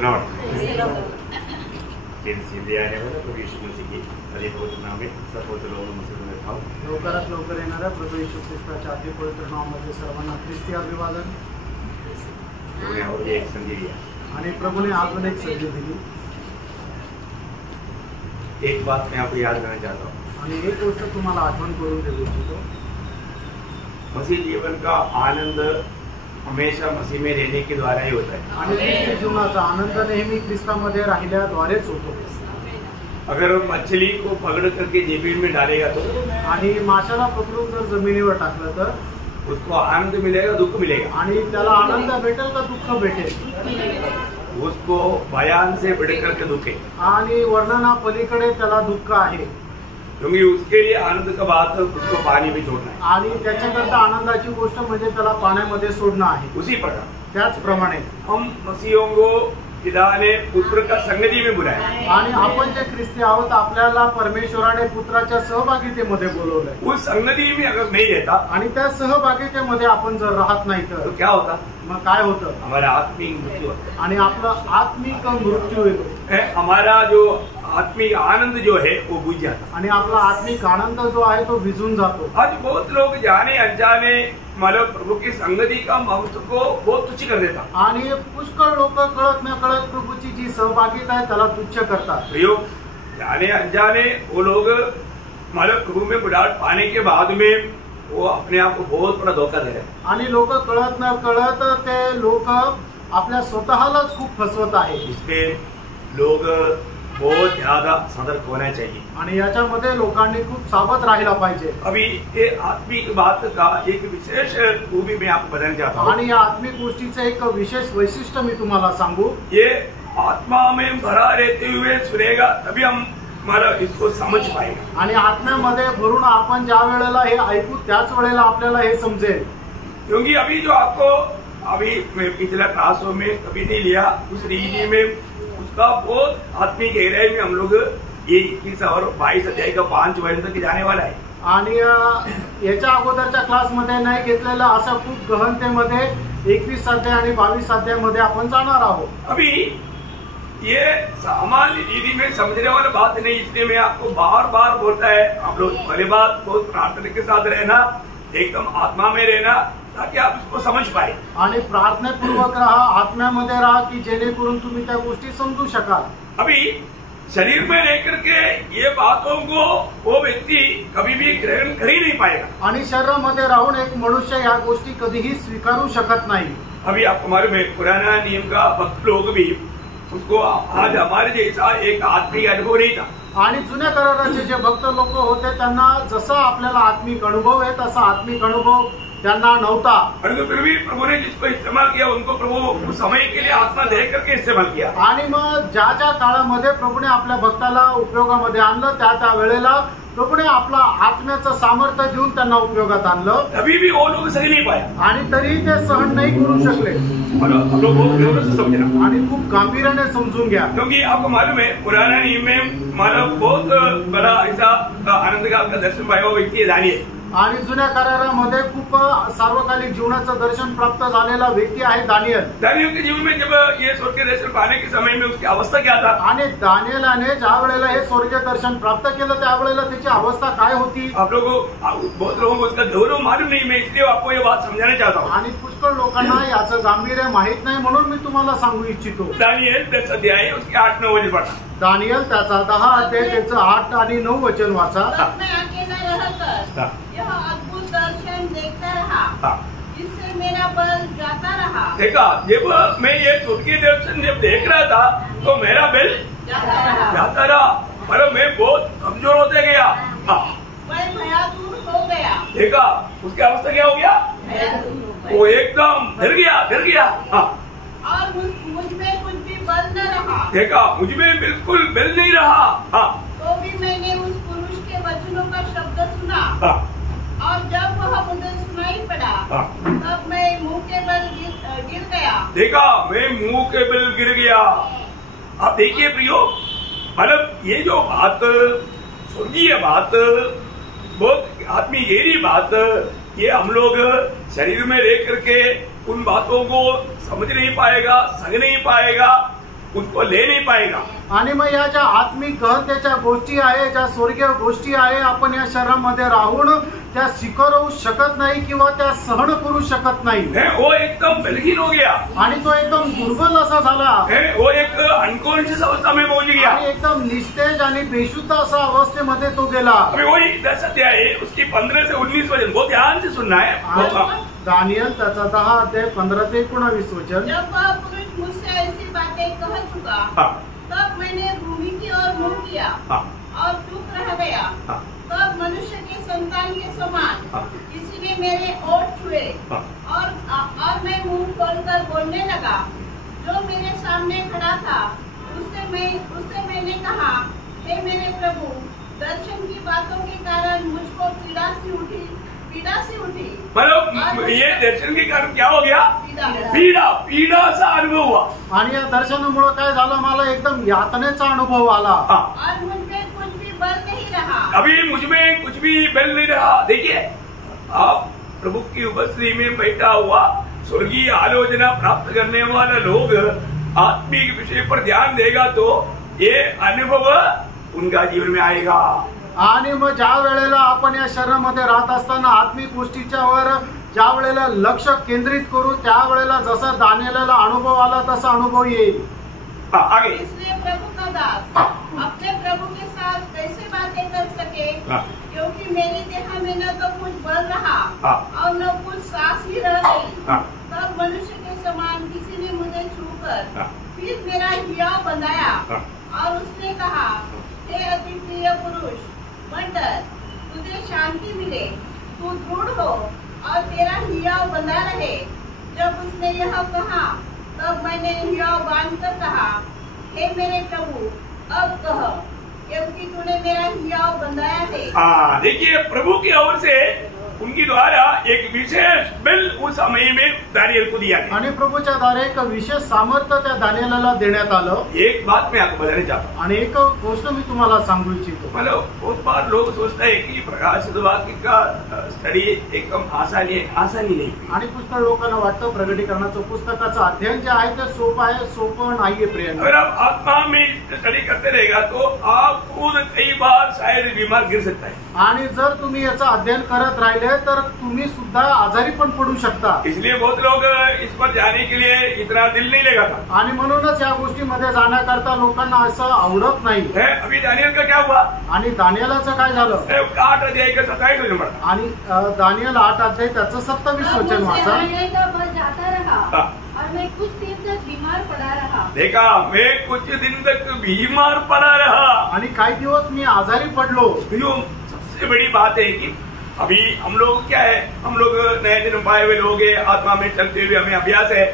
लवकरात लवकर येणाऱ्या प्रभू येशू ख्रिस्ताच्या अति पवित्र नावामध्ये सर्वांना ख्रिस्ती अभिवादन। एक संधी दिया आणि प्रभूने अजून एक संधी दिली। एक बात मैं आपको याद करना चाहता हूँ आणि एक गोष्ट तुम्हाला आठवण करून देऊ इच्छितो। मसीह जीवन का आनंद हमेशा मसीह में रहने के द्वारा ही होता है। आणि ख्रिस्ती जीवनाचा आनंद नेहमी ख्रिस्तामध्ये राहिल्याद्वारेच होतो। अगर मछली को पकड़ करके जेबीन में डालेगा तो आणि माशाला पकडून जर जमिनीवर टाकलं तर उसको आनंद मिलेगा, दुख मिलेगा। आणि त्याला आनंद भेटेल का दुःख भेटेल? उसको बयान से बढ़कर के दुख है, आणि वर्णना पलीकडे त्याला दुःख आहे। क्योंकि उसके लिए आनंद का बात उसको पानी में छोड़ना है। आणि त्याच्याकरता आनंदाची गोष्ट म्हणजे त्याला पाण्यामध्ये सोडणं आहे। उसी प्रकार त्याचप्रमाणे हम मसीहों को पिता ने पुत्र का संगति में बुलाया आणि आपण जे ख्रिस्ती आहोत आपल्याला परमेश्वराने पुत्राच्या सहभागितेमध्ये बोलवलंय। उस संगति में अगर नहीं रहता आणि त्या सहभागितेमध्ये आपण जर राहत नाही तो तर क्या होता? मग काय होतं? हमारा आत्मिक मृत्यु होता आणि आपला आत्मिक मृत्यू येतो है। हमारा जो आत्मिक आनंद जो है वो बुझ जाता। आणि आपला आत्मिक आनंद जो आहे तो विझून जातो। आज बहुत लोग जाने अनजाने मतलब प्रभु की संगति का महत्व को बहुत तुच्छ कर देता। आणि पुष्कळ लोक कळत न कळत प्रभूची जी सहभागिता आहे त्याला तुच्छ करतात। प्रयोग जाने अनजाने वो लोग मतलब प्रभु में बुलाहट पाने के बाद में वो अपने आप को बहुत बड़ा धोखा दे रहे हैं। आणि लोक कळत न कळत ते लोक आपल्या स्वतःलाच खूप फसवत आहे। इसमें लोग बहुत ज्यादा सतर्क होना चाहिए आणि याच्यामध्ये लोकांनी खूप सावध राहायला पाहिजे। अभी ये आत्मिक बात का एक विशेष खूबी मैं आपको बताना चाहता हूँ। आणि या आत्मिक गोष्टीचं एक विशेष वैशिष्ट्य मी तुम्हाला सांगू। ये आत्मा में भरा रहते हुए सुनेगा तभी हम हमारा इसको समझ पाएगा। आणि आत्म्यामध्ये भरून आपण ज्या वेळेला हे ऐकू त्याच वेळेला आपल्याला हे समजेल। क्योंकि अभी जो आपको अभी मैं पिछला क्लासों में कभी नहीं लिया उस रीति में उसका बहुत आत्मिक गहराई में हम लोग ये 21 और 22 अध्याय का 5 वचन तक जाने वाला है। आणि याच्या अगोदरच्या क्लासमध्ये नाही घेतलेलं असं खूप गहनतेमध्ये 21 अध्याय आणि 22 अध्यायामध्ये आपण जाणार आहोत। अभी ये सामान्य रीति में समझने वाला बात नहीं, इसलिए मैं आपको बार बार बोलता है आप लोग पहले बात बहुत प्रार्थना के साथ रहना, एकदम आत्मा में रहना ताकि आप उसको समझ पाए। आणि प्रार्थनापूर्वक राहा, आत्म्यामध्ये राहा की जेणेकरून तुम्ही त्या गोष्टी समजू शकाल। अभी शरीर में रह करके ये बातों को वो व्यक्ति कभी भी ग्रहण कर ही नहीं पाएगा। आणि शरीरामध्ये राहून एक मनुष्य या गोष्टी कधीही स्वीकारू शकत नाही। अभी आपको मालूम है पुराना नियम का भक्त लोग भी उसको आज हमारे जैसा एक आत्मिक अनुभव नहीं था। आणि जुन्या कराराचे जे भक्त लोक होते त्यांना जसा आपल्याला आत्मिक अनुभव आहे तसा आत्मिक अनुभव त्यांना नव्हता। परंतु फिर भी प्रभु ने जिसको इस्तेमाल किया उनको प्रभु उस समय के लिए आत्मा दे करके इस्तेमाल किया। आणि मग ज्या ज्या काळामध्ये प्रभूने आपल्या भक्ताला उपयोगामध्ये आणलं त्या वेळेला प्रभूने आपला आत्म्याचं सामर्थ्य देऊन त्यांना उपयोगात आणलं। तभी भी वो लोग सही नहीं पाया आणि तरीही ते सहन नाही करू शकले। और हम लोग बहुत गौरव से समझना आणि खूप गांभीर्याने समजून घ्या। क्योंकि आपको मालूम है पुराना नियम में मानव बहुत बड़ा ऐसा आनंद का दर्शन पाया हुआ व्यक्ति है दानिएल। आणि जुन्या करारामध्ये खूप सार्वकालिक जीवनाचं दर्शन प्राप्त झालेला व्यक्ती आहे दानियल। दानियल के जीवन में जब ये स्वर्ग के दर्शन पाने के समय में उसकी अवस्था क्या था? आणि दानियलाने ज्या वेळेला हे स्वर्गीय दर्शन प्राप्त केलं त्यावेळेला त्याची अवस्था काय होती? आप लोगों बहुत लोगों को उसका गौरव मालूम नहीं, मैं इसलिए आपको ये बात समझाना चाहता हूँ। आणि पुष्कळ लोकांना याचं गांभीर्य माहित नाही म्हणून मी तुम्हाला सांगू इच्छितो। दानियल 10 अध्याय उसके 8-9 वचन पढ़ा। दानियल त्याचा 10 अध्याय त्याचं 8 आणि 9 वचन वाचा। यह अद्भुत दर्शन देखता रहा, जिससे मेरा बल जाता रहा। देखा जब मैं ये स्वर्गीय दर्शन जब देख रहा था तो मेरा बल जाता रहा पर मैं बहुत कमजोर होते गया। मैं भयातुर हो गया। देखा उसकी अवस्था क्या हो गया? वो एकदम डर गया। और मुझ में कुछ भी बल न रहा। देखा मुझ में बिल्कुल बल नहीं रहा। तो भी मैंने उस पुरुष के वचनों का शब्द सुना। और जब वह मुझे सुनाई पड़ा तब मैं मुंह के बल गिर गया। देखा मैं मुंह के बल गिर गया। आप देखिए प्रियो, मतलब ये जो बात स्वर्गीय बात बहुत आत्मीय गहरी बात, ये हम लोग शरीर में रह करके उन बातों को समझ नहीं पाएगा, सह नहीं पाएगा। उसको ले नहीं पाएगा। आणि मग या ज्या आत्मिक गहनतेच्या गोष्टी आहे, ज्या स्वर्गीय गोष्टी आहे, आपण या शरीरामध्ये राहून त्या स्वीकारू शकत नाही किंवा त्या सहन करू शकत नाही। वो एकदम बलहीन हो गया आणि तो एकदम दुर्बल असा झाला। वो एक अनकॉन्शियस अवस्था में पहुंच गया आणि एकदम निस्तेज आणि बेशुद्ध असा अवस्थेमध्ये तो गेला। अभी वही 10 अध्याय उसकी 15 से 19 वचन बहुत ध्यान से सुनना है। दानियल त्याचा 10 अध्याय 15 ते 19 वचन। जब वह पुरुष मुझसे ऐसी बातें कह चुका, तब मैंने भूमि की ओर मुंह किया और चुप रह गया। तब मनुष्य के संतान के समान किसी ने मेरे ओठ छुए और मैं मुंह खोलकर बोलने लगा। जो मेरे सामने खड़ा था उससे मैंने कहा, हे मेरे प्रभु, दर्शन की बातों के कारण मुझको पीड़ा सी उठी। मतलब ये दर्शन के कारण क्या हो गया? पीड़ा सा अनुभव हुआ। आणि या दर्शनामुळे काय झालं, मला एकदम यातनेचा अनुभव आला। और मुझ में कुछ भी बल नहीं रहा। अभी मुझ में कुछ भी बल नहीं रहा। देखिए, आप प्रभु की उपस्थिति में बैठा हुआ स्वर्गीय आलोचना प्राप्त करने वाला लोग आत्मिक विषय पर ध्यान देगा तो ये अनुभव उनका जीवन में आएगा। आणि मग ज्या वेळेला आपण या शरीरामध्ये राहत असताना आत्मिक गोष्टीच्या वर ज्या वेळेला लक्ष केंद्रित करू, त्या वेळेला जसा दानियेलला अनुभव आला तसा अनुभव येईल। आगे इसलिए प्रभु का दास अपने प्रभु के साथ कैसे बातें कर सके, क्योंकि मेरी देह में न तो कुछ बल रहा और न कुछ सांस ही रह गई। तब मनुष्य के समान किसी ने मुझे छूकर फिर मेरा हियाव बंधाया और उसने कहा, हे अति प्रिय पुरुष, मत डर, तुझे शांति मिले, तू दृढ़ हो और तेरा हियाव बंधा रहे। जब उसने यह कहा, तब मैंने हियाव बांधकर कहा, हे मेरे प्रभु, अब कह, क्योंकि तूने मेरा हियाव बंधाया है। देखिए, प्रभु की ओर से उनकी द्वारा एक विशेष बल उस समय में दानियल को दिया गया। आणि प्रभूच्या द्वारे एक विशेष सामर्थ्य त्या दानियेलला देण्यात आलं। एक बात मैं आपको बताना चाहता हूँ। आणि एक गोष्ट मी तुम्हाला सांगू इच्छितो। मतलब बहुत बार लोग सोचते हैं कि प्रकाशित वाक्य का स्टडी एकदम आसानी नहीं। आणि पुष्कळ लोकांना वाटतं प्रगटीकरणाचं पुस्तकाचं अध्ययन जे आहे ते सोपं आहे, सोपं नाहीये प्रियांनो। अगर आप आत्मा में स्टडी करते रहेगा तो आप खुद कई बार शायद बीमार गिर सकता है। आणि जर तुम्ही याचं अध्ययन करत राहिले तर तुम्ही सुद्धा आजारी पण पडू शकता। इसलिए बहुत लोग इस पर जाने के लिए इतना दिल नहीं लगाता। आणि म्हणूनच या गोष्टीमध्ये जाण्याकरता लोकांना असं आवडत नाही। अभी दानियल का क्या हुआ? आणि दानियेलाचं काय झालं? 8 अध्याय का 27 वचन पढ़ा। आणि दानियल 8 अध्याय त्याचं 27 वचन वाचा। और मैं कुछ दिन तक बीमार पड़ा रहा। देखा, मैं कुछ दिन तक बीमार पड़ा रहा। आणि काही दिवस मी आजारी पडलो। सबसे बड़ी बात है कि अभी हम लोग क्या है, हम लोग नए जन्म पाए हुए लोग हैं, आत्मा में चलते हुए हमें अभ्यास है,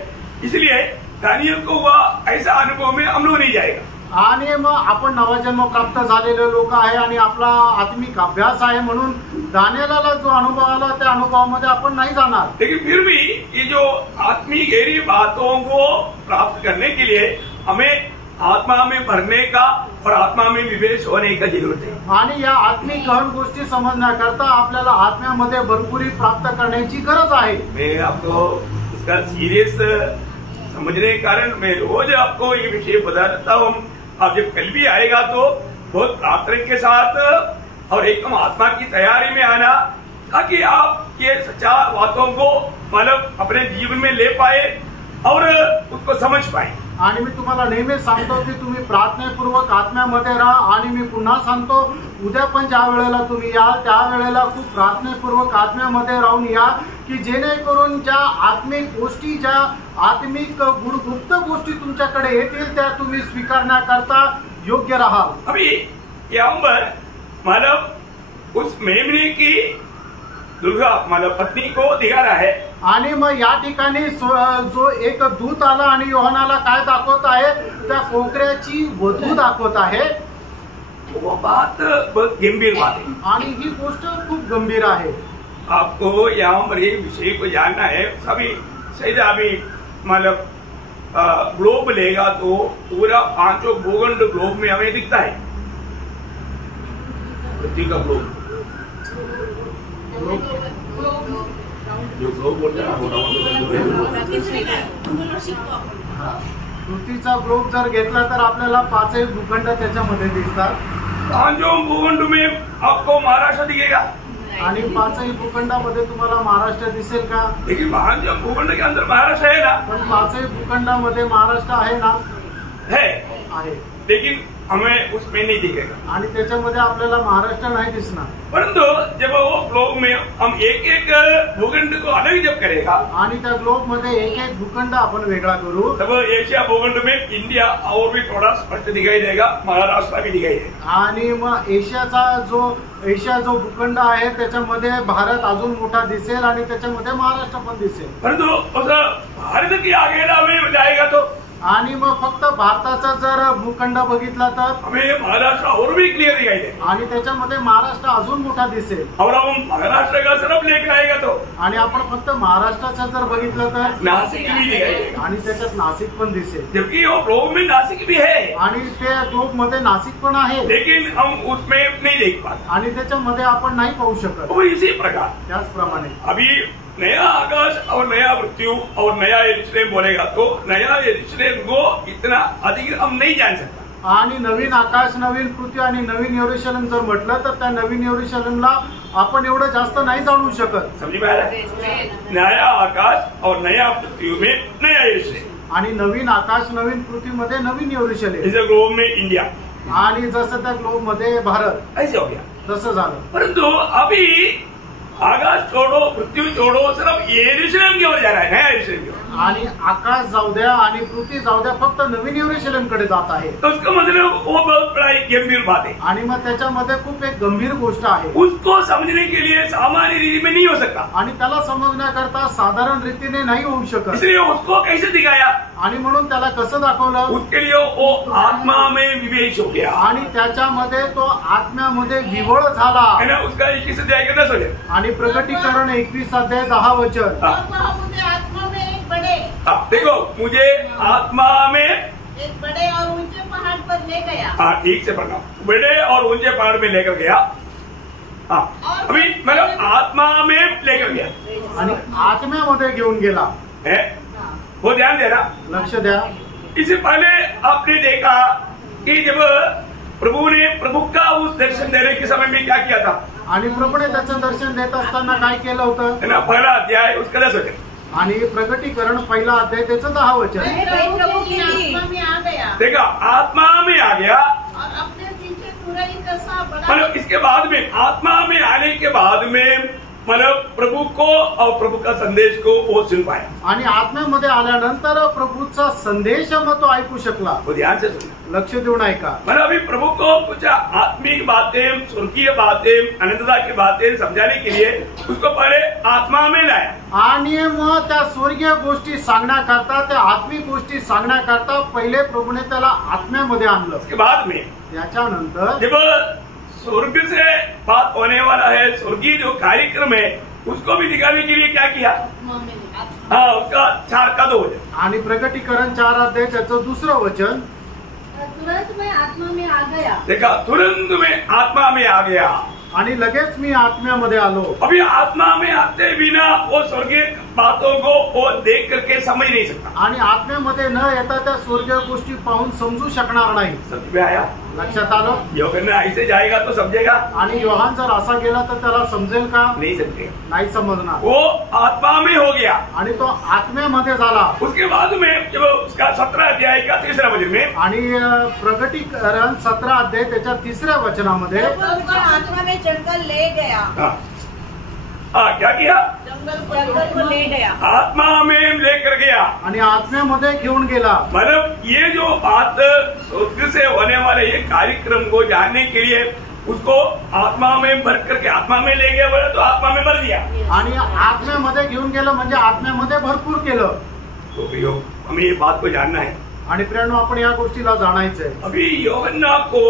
इसलिए दानियल को हुआ ऐसा अनुभव में हम लोग नहीं जाएगा। आणि मग आपण नवा जन्म प्राप्त झालेले लोक आहे आणि आपला आत्मिक अभ्यास आहे म्हणून दानियेलाला जो अनुभव आला त्या अनुभवामध्ये आपण नाही जाणार। लेकिन फिर भी ये जो आत्मिक गहरी बातों को प्राप्त करने के लिए हमें आत्मा में भरने का और आत्मा में विवेश होने का जरूरत है। आणि या आत्मिक गहन गोष्टी समजण्याकरता आपल्याला आत्म्यामध्ये भरपुरी प्राप्त करण्याची गरज आहे। मैं आपको इसका सीरियस समझने के कारण मैं रोज आपको ये विषय बता देता हूँ। आप जब कल भी आएगा तो बहुत प्रार्थना के साथ और एकदम आत्मा की तैयारी में आना, ताकि आप ये सच्चा बातों को मतलब अपने जीवन में ले पाए और उसको समझ पाए। आणि मी तुम्हाला नेहमी सांगतो की तुम्ही प्रार्थनापूर्वक आत्म्यामध्ये राहा। आणि मी पुन्हा सांगतो, उद्या पण ज्या वेळेला तुम्ही याल त्या वेळेला खूप प्रार्थनापूर्वक आत्म्यामध्ये राहून या, की जेणेकरून ज्या आत्मिक गोष्टी, ज्या आत्मिक गुप्त गोष्टी तुमच्याकडे येतील त्या तुम्ही स्वीकारण्याकरता योग्य राहाल। अभी यहाँ पर मतलब उस मेमने की दुर्गा मतलब पत्नी को दिखा रहा है। आणि मग या ठिकाणी जो एक दूत आला आणि योहानाला काय दाखवत आहे, त्या कोकऱ्याची वधू दाखवत आहे। वो बात बहुत गंभीर बात है आणि ही गोष्ट खूप गंभीर आहे। आपको यहाँ पर एक विषय को जानना है। सभी शायद अभी मतलब ग्लोब लेगा तो पूरा 5 भूखंड ग्लोब में हमें दिखता है। पृथ्वी का ग्लोब जो ग्लोब बोलते हैं पृथ्वीचा ग्लोब जर घेतला तर आपल्याला 5 भूखंड त्याच्यामध्ये दिसतात. 5 भूखंड में आपको महाराष्ट्र दिखेगा आणि 5 भूखंडामध्ये तुम्हाला महाराष्ट्र दिसेल का? लेकिन 5 भूखंड के अंदर महाराष्ट्र है ना, पण 5 भूखंडामध्ये महाराष्ट्र आहे ना? है, आहे. लेकिन हमें उसमें नहीं दिखेगा. आणि त्याच्यामध्ये आपल्याला महाराष्ट्र नाही दिसणार. परंतु जब वो ग्लोब में हम एक एक भूखंड को अलग जब करेगा, आणि त्या ग्लोब मध्ये एक एक भूखंड आपण वेगळा करू, तब एशिया भूखंड में इंडिया और भी थोड़ा स्पष्ट दिखाई देगा, महाराष्ट्र भी दिखाई देगा. आणि मग एशिया जो भूखंड आहे त्याच्यामध्ये भारत अजून मोठा दिसेल आणि त्याच्यामध्ये महाराष्ट्र पण दिसेल. परंतु उस भारत की आगेला में जाएगा तो आणि मग फक्त भारताचा जर भूखंड बघितला तर हमें महाराष्ट्र और भी क्लियर दिखाई देगा. आणि त्याच्यामध्ये महाराष्ट्र अजून मोठा दिसेल. और हम महाराष्ट्र का सिर्फ लेकर आएगा तो आणि आपण फक्त महाराष्ट्राचा जर बघितलं तर नासिक भी दिखाई देगा. आणि त्याच्यात नाशिक पण दिसेल. जबकि वो ग्लोब में नासिक भी है, आणि त्या ग्लोब मध्ये नाशिक पण आहे, लेकिन हम उसमें नहीं देख पाते. आणि त्याच्यामध्ये आपण नाही पाहू शकत. वो इसी प्रकार त्याचप्रमाणे अभी नया आकाश और नया मृत्यु और नया यरूशलेम बोलेगा तो नया यरूशलेम को इतना अधिक हम नहीं जान सकता. आणि नवीन आकाश, नवीन पृथ्वी आणि नवीन यरूशलेम जर म्हटलं तर त्या नवीन यरूशलेमला आपण एवढं जास्त नाही जाणू शकत. समझी में आ रहा है? नया आकाश और नया पृथ्वी में नया यरूशलेम, आणि नवीन आकाश, नवीन पृथ्वीमध्ये नवीन यरूशलेम, जैसे ग्लोब में इंडिया, आणि जसं त्या ग्लोब मध्ये भारत, ऐसे हो गया. तसं झालं. परंतु अभी आकाश छोड़ो, पृथ्वी छोड़ो, सिर्फ यरूशलेम की ओर जा रहा है, नया यरूशलेम की ओर. आणि आकाश जाऊ द्या आणि पृथ्वी जाऊ द्या, फक्त नवीन यरूशलेम कडे जात आहे. तो उसका मतलब वो बहुत बड़ा एक गंभीर बात है. आणि मग त्याच्यामध्ये खूप एक गंभीर गोष्ट आहे. उसको समझने के लिए सामान्य रीति में नहीं हो सकता, आणि त्याला समजण्याकरता साधारण रीतीने नाही होऊ शकत. इसलिए उसको कैसे दिखाया? आणि म्हणून त्याला कसं दाखवलं? उसके लिए वो आत्मा में विवेश हो गया, आणि त्याच्यामध्ये तो आत्म्यामध्ये विवळ झाला. है ना. उसका 21 अध्याय का 10 वचन. आणि प्रकटीकरण 21 अध्याय 10 वचन. हाँ. वह मुझे आत्मा में एक बड़े देखो, मुझे आत्मा में एक बड़े और ऊंचे पहाड़ पर ले गया. हाँ, ठीक से पढ़ना. बड़े और ऊंचे पहाड़ में लेकर गया. हाँ, अभी मतलब आत्मा में लेकर गया आणि आत्म्यामध्ये घेऊन गेला. है, वो ध्यान देना. लक्ष द्या. इससे पहले आपने देखा कि जब प्रभु का उस दर्शन देने के समय में क्या किया था, आणि प्रभूने त्याचं दर्शन देत असताना काय केलं होतं? है ना. पहला अध्याय उसका 10 वचन. आणि प्रकटीकरण पहिला अध्याय त्याचं 10 वचन. प्रभु की आत्मा में आ गया देखा, आत्मा में आ गया. और अपने पीछे तुरई का सा बड़ा मतलब इसके बाद में, आत्मा में आने के बाद में, मतलब प्रभु को और प्रभु का संदेश को वो सुन पाया. आणि आत्म्यामध्ये आल्यानंतर प्रभूचा संदेश मग तो ऐकू शकला. वो ध्यान से सुना. लक्ष देऊन ऐका. मतलब अभी प्रभु को कुछ आत्मिक बातें, स्वर्गीय बातें, अनंतता की बातें समझाने के लिए उसको पहले आत्मा में लाया. आणि मग त्या स्वर्गीय गोष्टी सांगण्याकरता, त्या आत्मिक गोष्टी सांगण्याकरता पहिले प्रभूने त्याला आत्म्यामध्ये आणलं. उसके बाद में त्याच्यानंतर जब स्वर्ग से बात होने वाला है, स्वर्गीय जो कार्यक्रम है उसको भी दिखाने के लिए क्या किया? हाँ, उसका 4 का 2 वचन. आणि प्रकटीकरण 4 अध्याय त्याचं 2रं वचन. तुरंत मैं आत्मा में आ गया. देखा, तुरंत में आत्मा में आ गया. आणि लगेच मी आत्म्यामध्ये आलो. अभी आत्मा में आते बिना वो स्वर्गीय बातों को वो देख करके समझ नहीं सकता. आणि आत्म्यामध्ये न येता त्या स्वर्गीय गोष्टी पाहून समजू शकणार नाही. समझ में आया? लक्षात आलं? योगन ऐसे जाएगा तो समझेगा? आणि योहान जर असा गेला तर त्याला समजेल का? नहीं समझेगा. नाही समजणार. वो आत्मा में हो गया. आणि तो आत्म्यामध्ये झाला. उसके बाद में जब उसका 17 अध्याय का 3रा वचन में, आणि प्रकटीकरण 17 अध्याय त्याच्या 3ऱ्या वचनामध्ये आत्मा में जंगल ले गया. क्या किया? जंगल को ले गया. आत्मा में लेकर गया. आणि आत्म्यामध्ये घेऊन गेला. मतलब ये जो बात स्वर्ग से होने वाले ये कार्यक्रम को जानने के लिए उसको आत्मा में भर करके आत्मा में ले गया, बोले तो आत्मा में भर दिया. आणि आत्म्यामध्ये घेऊन गेलं म्हणजे आत्म्यामध्ये भरपूर केलं. तो प्रियो, हमें ये बात को जानना है. आणि प्रियांनो, आपण या गोष्टीला जाणायचंय. अभी यूहन्ना को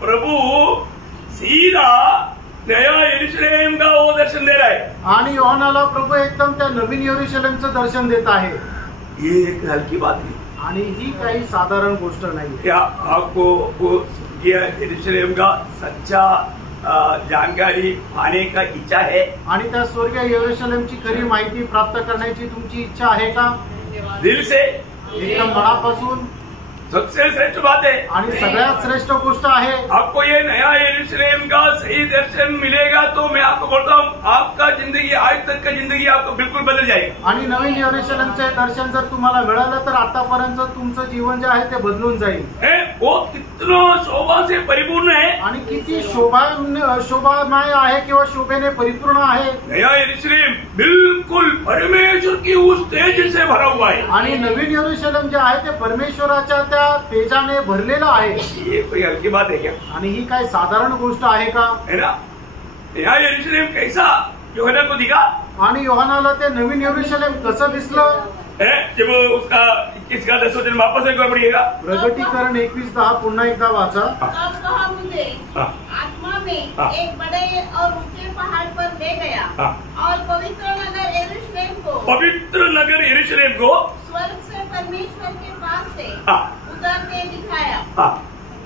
प्रभु सीधा नया यरूशलेम का वो दर्शन दे रहा है. आणि योहानाला प्रभू एकदम त्या नवीन यरूशलेमचं दर्शन देत आहे. ये एक हल्की बात नहीं. आणि ही काही साधारण गोष्ट नाही. क्या आपको वो यरूशलेम का सच्चा जानकारी पाने का इच्छा है? आणि त्या स्वर्गीय यरूशलेमची खरी माहिती प्राप्त करण्याची तुमची इच्छा आहे का? दिल से एकदम मनापासून सबसे श्रेष्ठ बात है। आणि सगळ्यात श्रेष्ठ गोष्ट आहे, आपको ये नया यरूशलेम का सही दर्शन मिलेगा तो मैं आपको बोलता हूँ, आपका जिंदगी आज तक का जिंदगी आपको बिल्कुल बदल जाएगी। आणि नवीन यरूशलेमचे दर्शन जर तुम्हाला मिळालं तर आतापर्यंत तुमचं जीवन जे आहे ते बदलून जाईल। वो कितना शोभा से परिपूर्ण है आणि किती शोभामय आहे किंवा शोभेने परिपूर्ण आहे। नया यरूशलेम बिल्कुल परमेश्वर की उस तेज से भरा हुआ है। आणि नवीन यरूशलेम जे आहे ते परमेश्वराच्या त्या तेजाने भरलेलं आहे। ये कोई हल्की बात है क्या? आणि ही काय साधारण गोष्ट आहे का? है ना? नया यरूशलेम कैसा यूहन्ना को दिखा? आणि योहानाला ते नवीन यरूशलेम कसं दिसलं? जब उसका 21 का 10 वचन वापस एक बार पढ़िएगा। प्रगटीकरण 21:10 पुन्हा एकदा वाचा। तब कहा मुझे आत्मा में एक बड़े और ऊंचे पहाड़ पर ले गया और पवित्र नगर यरूशलेम को स्वर्ग से परमेश्वर के पास से उतरते दिखाया।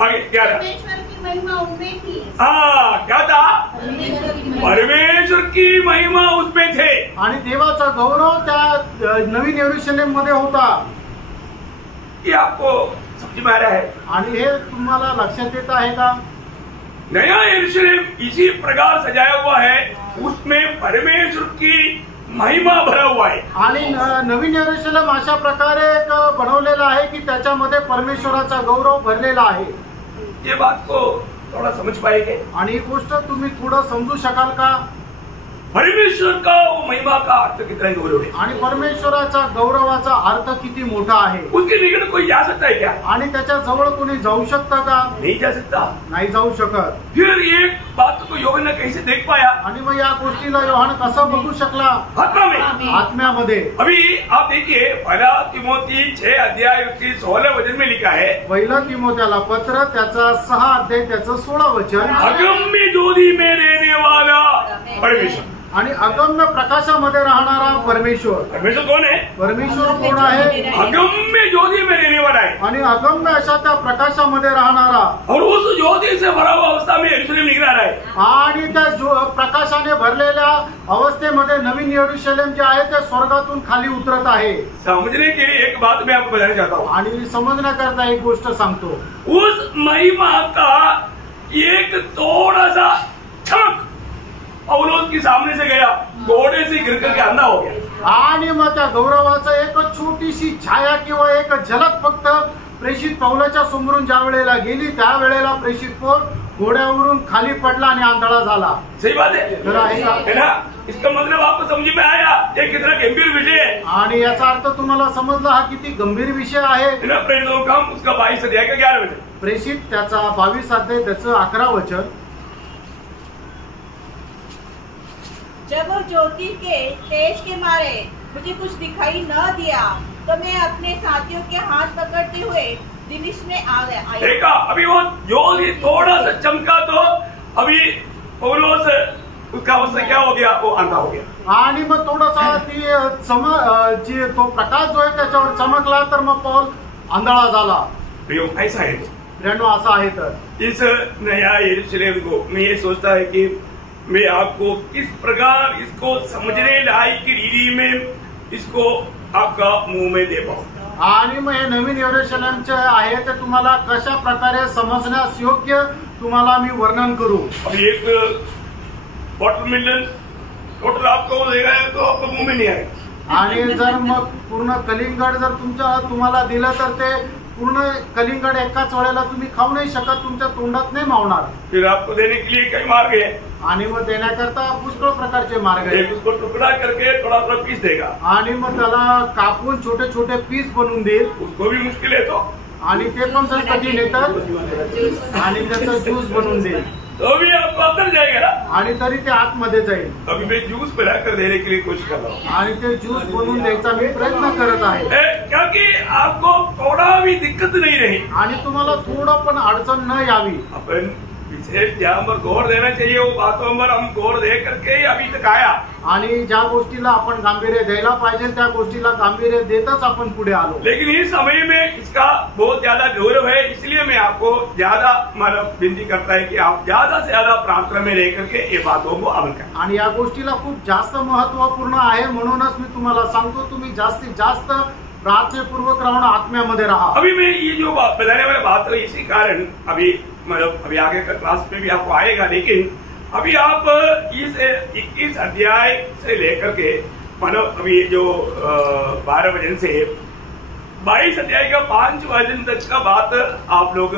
आगे क्या था? परमेश्वर की महिमा उनमें थी। क्या था? परमेश्वर की महिमा उसमें थे। आणि देवाचा गौरव त्या नवीन यरूशलेम मध्ये होता। ये आपको समझ में आ रहा है? आणि हे तुम्हाला लक्षात येत आहे का? नया यरूशलेम इसी प्रकार सजाया हुआ है, उसमें परमेश्वर की महिमा भरा हुआ है। आणि नवीन यरूशलेम अशा प्रकारे एक बनवलेला आहे की त्याच्यामध्ये परमेश्वराचा गौरव भरलेला आहे। ये बात को थोड़ा समझ पाएंगे? आणि ही गोष्ट तुम्ही थोडं समजू शकाल का? परमेश्वर का वो महिमा का अर्थ कितना ही गौरव है। आणि परमेश्वराचा गौरवाचा अर्थ किती मोठा आहे। उसके निकट कोई जा सकता है क्या? आणि त्याच्या जवळ कोणी जाऊ शकतं का? नहीं जा सकता। नाही जाऊ शकत। फिर एक बात को यूहन्ना कैसे देख पाया? आणि मग या गोष्टीला योहान कसं बघू शकला? आत्मा में, आत्म्यामध्ये। अभी आप देखिए पहला तिमोथी 6 अध्याय उसकी 16 वचन में लिखा है, पहिला तिमोथेला पत्र त्याचा 6 अध्याय त्याचं 16 वचन, अगम्य ज्योति में रहने वाला परमेश्वर। आणि अगम्य प्रकाशामध्ये राहणारा परमेश्वर। परमेश्वर कौन है? परमेश्वर कोण आहे? अगम्य ज्योति में रहने वाला है। आणि अगम्य अशा त्या प्रकाशामध्ये राहणारा। और उस ज्योति से भरा हुआ अवस्था में यरूशलेम निकल रहा है। आणि त्या प्रकाशाने भरलेल्या अवस्थेमध्ये नवीन यरूशलेम जे आहे ते स्वर्गातून खाली उतरत आहे। समझने के लिए एक बात मैं आपको बताना चाहता हूँ। आणि समजण्याकरता एक गोष्ट सांगतो। उस महिमा का एक थोड़ा सा चमक पौलुस के सामने से गया, घोड़े से गिर करके अंधा हो गया। आणि मग त्या गौरवाचं एक छोटीशी छाया किंवा एक झलक फक्त प्रेषित पौलाच्या समोरून ज्या वेळेला गेली त्यावेळेला प्रेषित पौल घोड्यावरून खाली पडला आणि आंधळा झाला। सही बात है, है ना? इसका मतलब आपको समझ में आया ये कितना गंभीर विषय है। आणि याचा अर्थ तुम्हाला समजला हा किती गंभीर विषय आहे। प्रेरितों का काम उसका 22 अध्याय का 11 वचन, प्रेषित त्याचा 22 अध्याय त्याचं 11 वचन। जब ज्योति के तेज के मारे मुझे कुछ दिखाई न दिया तो मैं अपने साथियों के हाथ पकड़ते हुए दिनिश में आ गया। देखा अभी वो ज्योति थोड़ा सा चमका तो अभी पौलुस उसका अवस्था क्या हो गया? वो अंधा हो गया। आणि मग थोडासा ती जी तो प्रकाश जो आहे त्याच्यावर चमकला तर मग पौल आंधळा झाला। ऐसा है प्रियानो, असं आहे। तर इस नया यरूशलेम को मैं ये सोचता है कि मैं आपको किस प्रकार इसको समझने लायक की रीति में इसको आपका मुंह में दे पाऊं। आणि मग हे नवीन यरूशलेमचे आहे ते तुम्हाला कशा प्रकारे समजण्यास योग्य तुम्हाला मी वर्णन करू। अभी एक वाटरमेलन टोटल आपको देगा तो आपको मुंह में नहीं आएगा। आणि जर मग पूर्ण कलिंगड जर तुम्हाला दिलं तर ते पूर्ण कलिंगड एकाच वेळेला तुम्ही खाऊ नाही शकत, तुमच्या तोंडात नाही मावणार। फिर आपको देने के लिए कई मार्ग है। आणि मग देण्याकरता पुष्कळ प्रकारचे मार्ग आहेत। उसको टुकड़ा करके थोड़ा थोड़ा पीस देगा आणि मग त्याला कापून छोटे छोटे पीस बनवून देईल। उसको भी मुश्किल है तो, आणि ते पण जर कधी नेतात आणि त्याचा ज्यूस बनवून देईल तो भी आपको अंदर जाएगा ना। आणि तरी ते आतमध्ये जाईल। अभी मैं जूस बनाकर देने के लिए कोशिश कर रहा हूँ आणि ते ज्यूस बनवून द्यायचा मी प्रयत्न करत आहे। क्योंकि आपको थोड़ा भी दिक्कत नहीं रही आणि तुम्हाला थोडं पण अडचण न यावी। अपन विशेष जहाँ पर गौर देना चाहिए वो बातों पर हम गौर दे करके ही अभी तक आया। आणि ज्या गोष्टीला आपण गांभीर्य द्यायला पाहिजे त्या गोष्टीला गांभीर्य देतच आपण पुढे आलो। लेकिन इस समय में इसका बहुत ज्यादा गौरव है, इसलिए मैं आपको ज्यादा मतलब विनती करता है कि आप ज्यादा से ज्यादा प्रार्थना में रह करके ये बातों को अमल करें। आणि या गोष्टीला खूप जास्त महत्वपूर्ण आहे, म्हणूनच मी तुम्हाला सांगतो तुम्ही जास्तीत जास्त प्रार्थने पूर्वक राहून आत्म्यामध्ये राहा। अभी मैं ये जो बताने वाली बात है इसी कारण अभी मतलब अभी आगे का क्लास में भी आपको आएगा, लेकिन अभी आप इस 21 अध्याय से लेकर के मानो अभी जो 12 वचन से 22 अध्याय का 5 वचन तक का बात आप लोग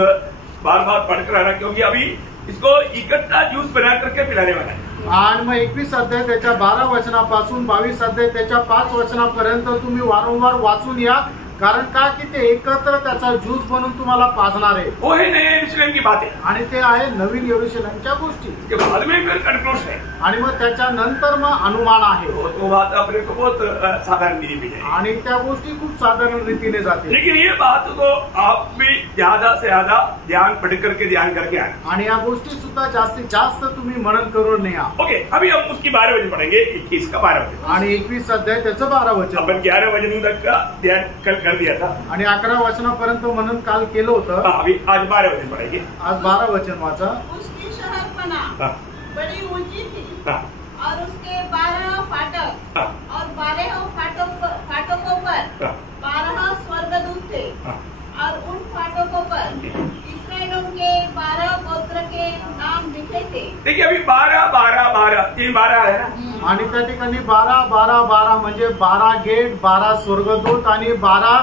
बार बार पढ़कर आना, क्योंकि अभी इसको इकट्ठा जूस बना करके पिलाने वाला है। आणि मग 21 अध्याय त्याच्या 12 वचनापासून 22 अध्याय त्याच्या 5 वचनापर्यंत तुम्ही वारंवार वाचून या, कारण का की ते एकत्र त्याचा ज्यूस बनवून तुम्हाला पाजणार आहे। वो है नए यरूशलेम की बात है आणि ते आहे नवीन यरूशलेमच्या गोष्टी। के बाद में फिर कंक्लूजन है आणि मग त्याच्यानंतर मग अनुमान आहे। वो बात अपने को बहुत साधारण रीति में है, आणि त्या गोष्टी खूप साधारण रीतीने जाते। लेकिन ये बात को आप भी ज्यादा से ज्यादा ध्यान पढ़ करके ध्यान करके आए आणि या गोष्टी सुद्धा जास्तीत जास्त तुम्ही मनन करून न्या। ओके, अभी हम उसकी 12 वचन पढ़ेंगे, 21 का 12 वचन आणि 21 अध्याय त्याचं 12 वचन। अपन 11 वचन तक का ध्यान कल कर दिया था आणि 11 वचनापर्यंत मनन काल केलं होतं। अभी आज 12 वचन पढ़ेंगे। आज 12 वचन वाचा। उसकी शहरपना बड़ी ऊंची थी और उसके 12 फाटक और 12 फाटकों पर 12 स्वर्गदूत थे और उन फाटकों पर इस्राएलियों के 12 गोत्र के नाम लिखे थे। देखिए अभी 12 12 12 3 12 है ना, आणि त्या ठिकाणी 12 12 12 म्हणजे 12 गेट, 12 स्वर्गदूत आणि 12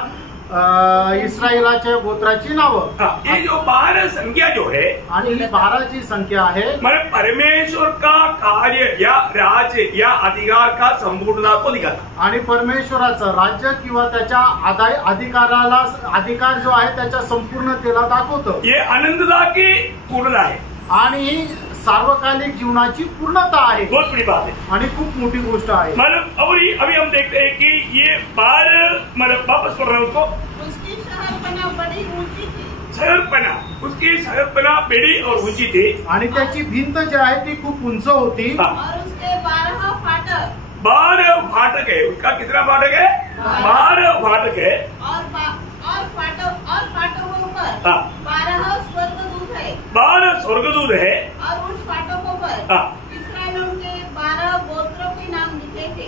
इस्रायलाच्या गोत्राची नावं। ये जो 12 संख्या जो है आणि ही 12 ची संख्या आहे मतलब परमेश्वर का कार्य या राज्य या अधिकार का संपूर्णता को दिखाता। आणि परमेश्वराचं राज्य किंवा त्याच्या अधिकार जो आहे त्याच्या संपूर्णतेला दाखवतो। ये अनंतता की पूर्णता है आणि ही सार्वकालिक जीवनाची पूर्णता आहे। बहुत बड़ी बात है आणि खूप मोठी गोष्ट आहे। मतलब अभी हम देखते हैं कि ये 12 मतलब वापस पढ़ रहे हैं उसको। उसकी शहरपना बड़ी ऊंची थी। शहरपना, उसकी शहरपना बड़ी और ऊंची थी आणि त्याची भिंत जी आहे ती खूप उंच होती। और उसके 12 फाटक 12 फाटक है। उसका कितना फाटक है? 12 फाटक है। और फाटकों पर 12 स्वर्गदूत है। 12 स्वर्गदूत है और उन फाटकों पर इस्राएलियों के 12 गोत्रों के नाम लिखे थे।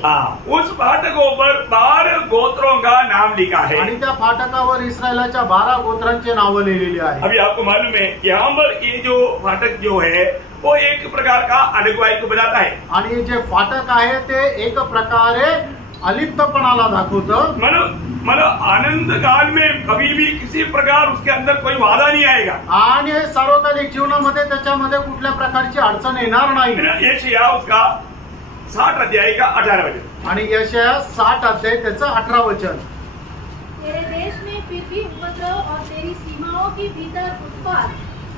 उस फाटकों पर 12 गोत्रों का नाम लिखा है। आणि त्या फाटकावर इस्रायलाच्या 12 गोत्रांचे नावं लिहिलेली आहे। अभी आपको मालूम है यहाँ पर ये जो फाटक जो है वो एक प्रकार का अगुवाई को बताता है। आणि जे फाटक आहे ते एक प्रकारे अलिप्तपणाला दाखवतं। मतलब आनंद काल में कभी भी किसी प्रकार उसके अंदर कोई वादा नहीं आएगा आणि सार्वकालिक जीवनामध्ये त्याच्यामध्ये कुठल्या प्रकारची अडचण येणार नाही। यशायाह उसका 60 अध्याय का 18 वचन आणि यशायाह 60 अध्याय त्याचं 18 वचन। तेरे देश में फिर भी उपद्रव और तेरी सीमाओं के भीतर उत्पात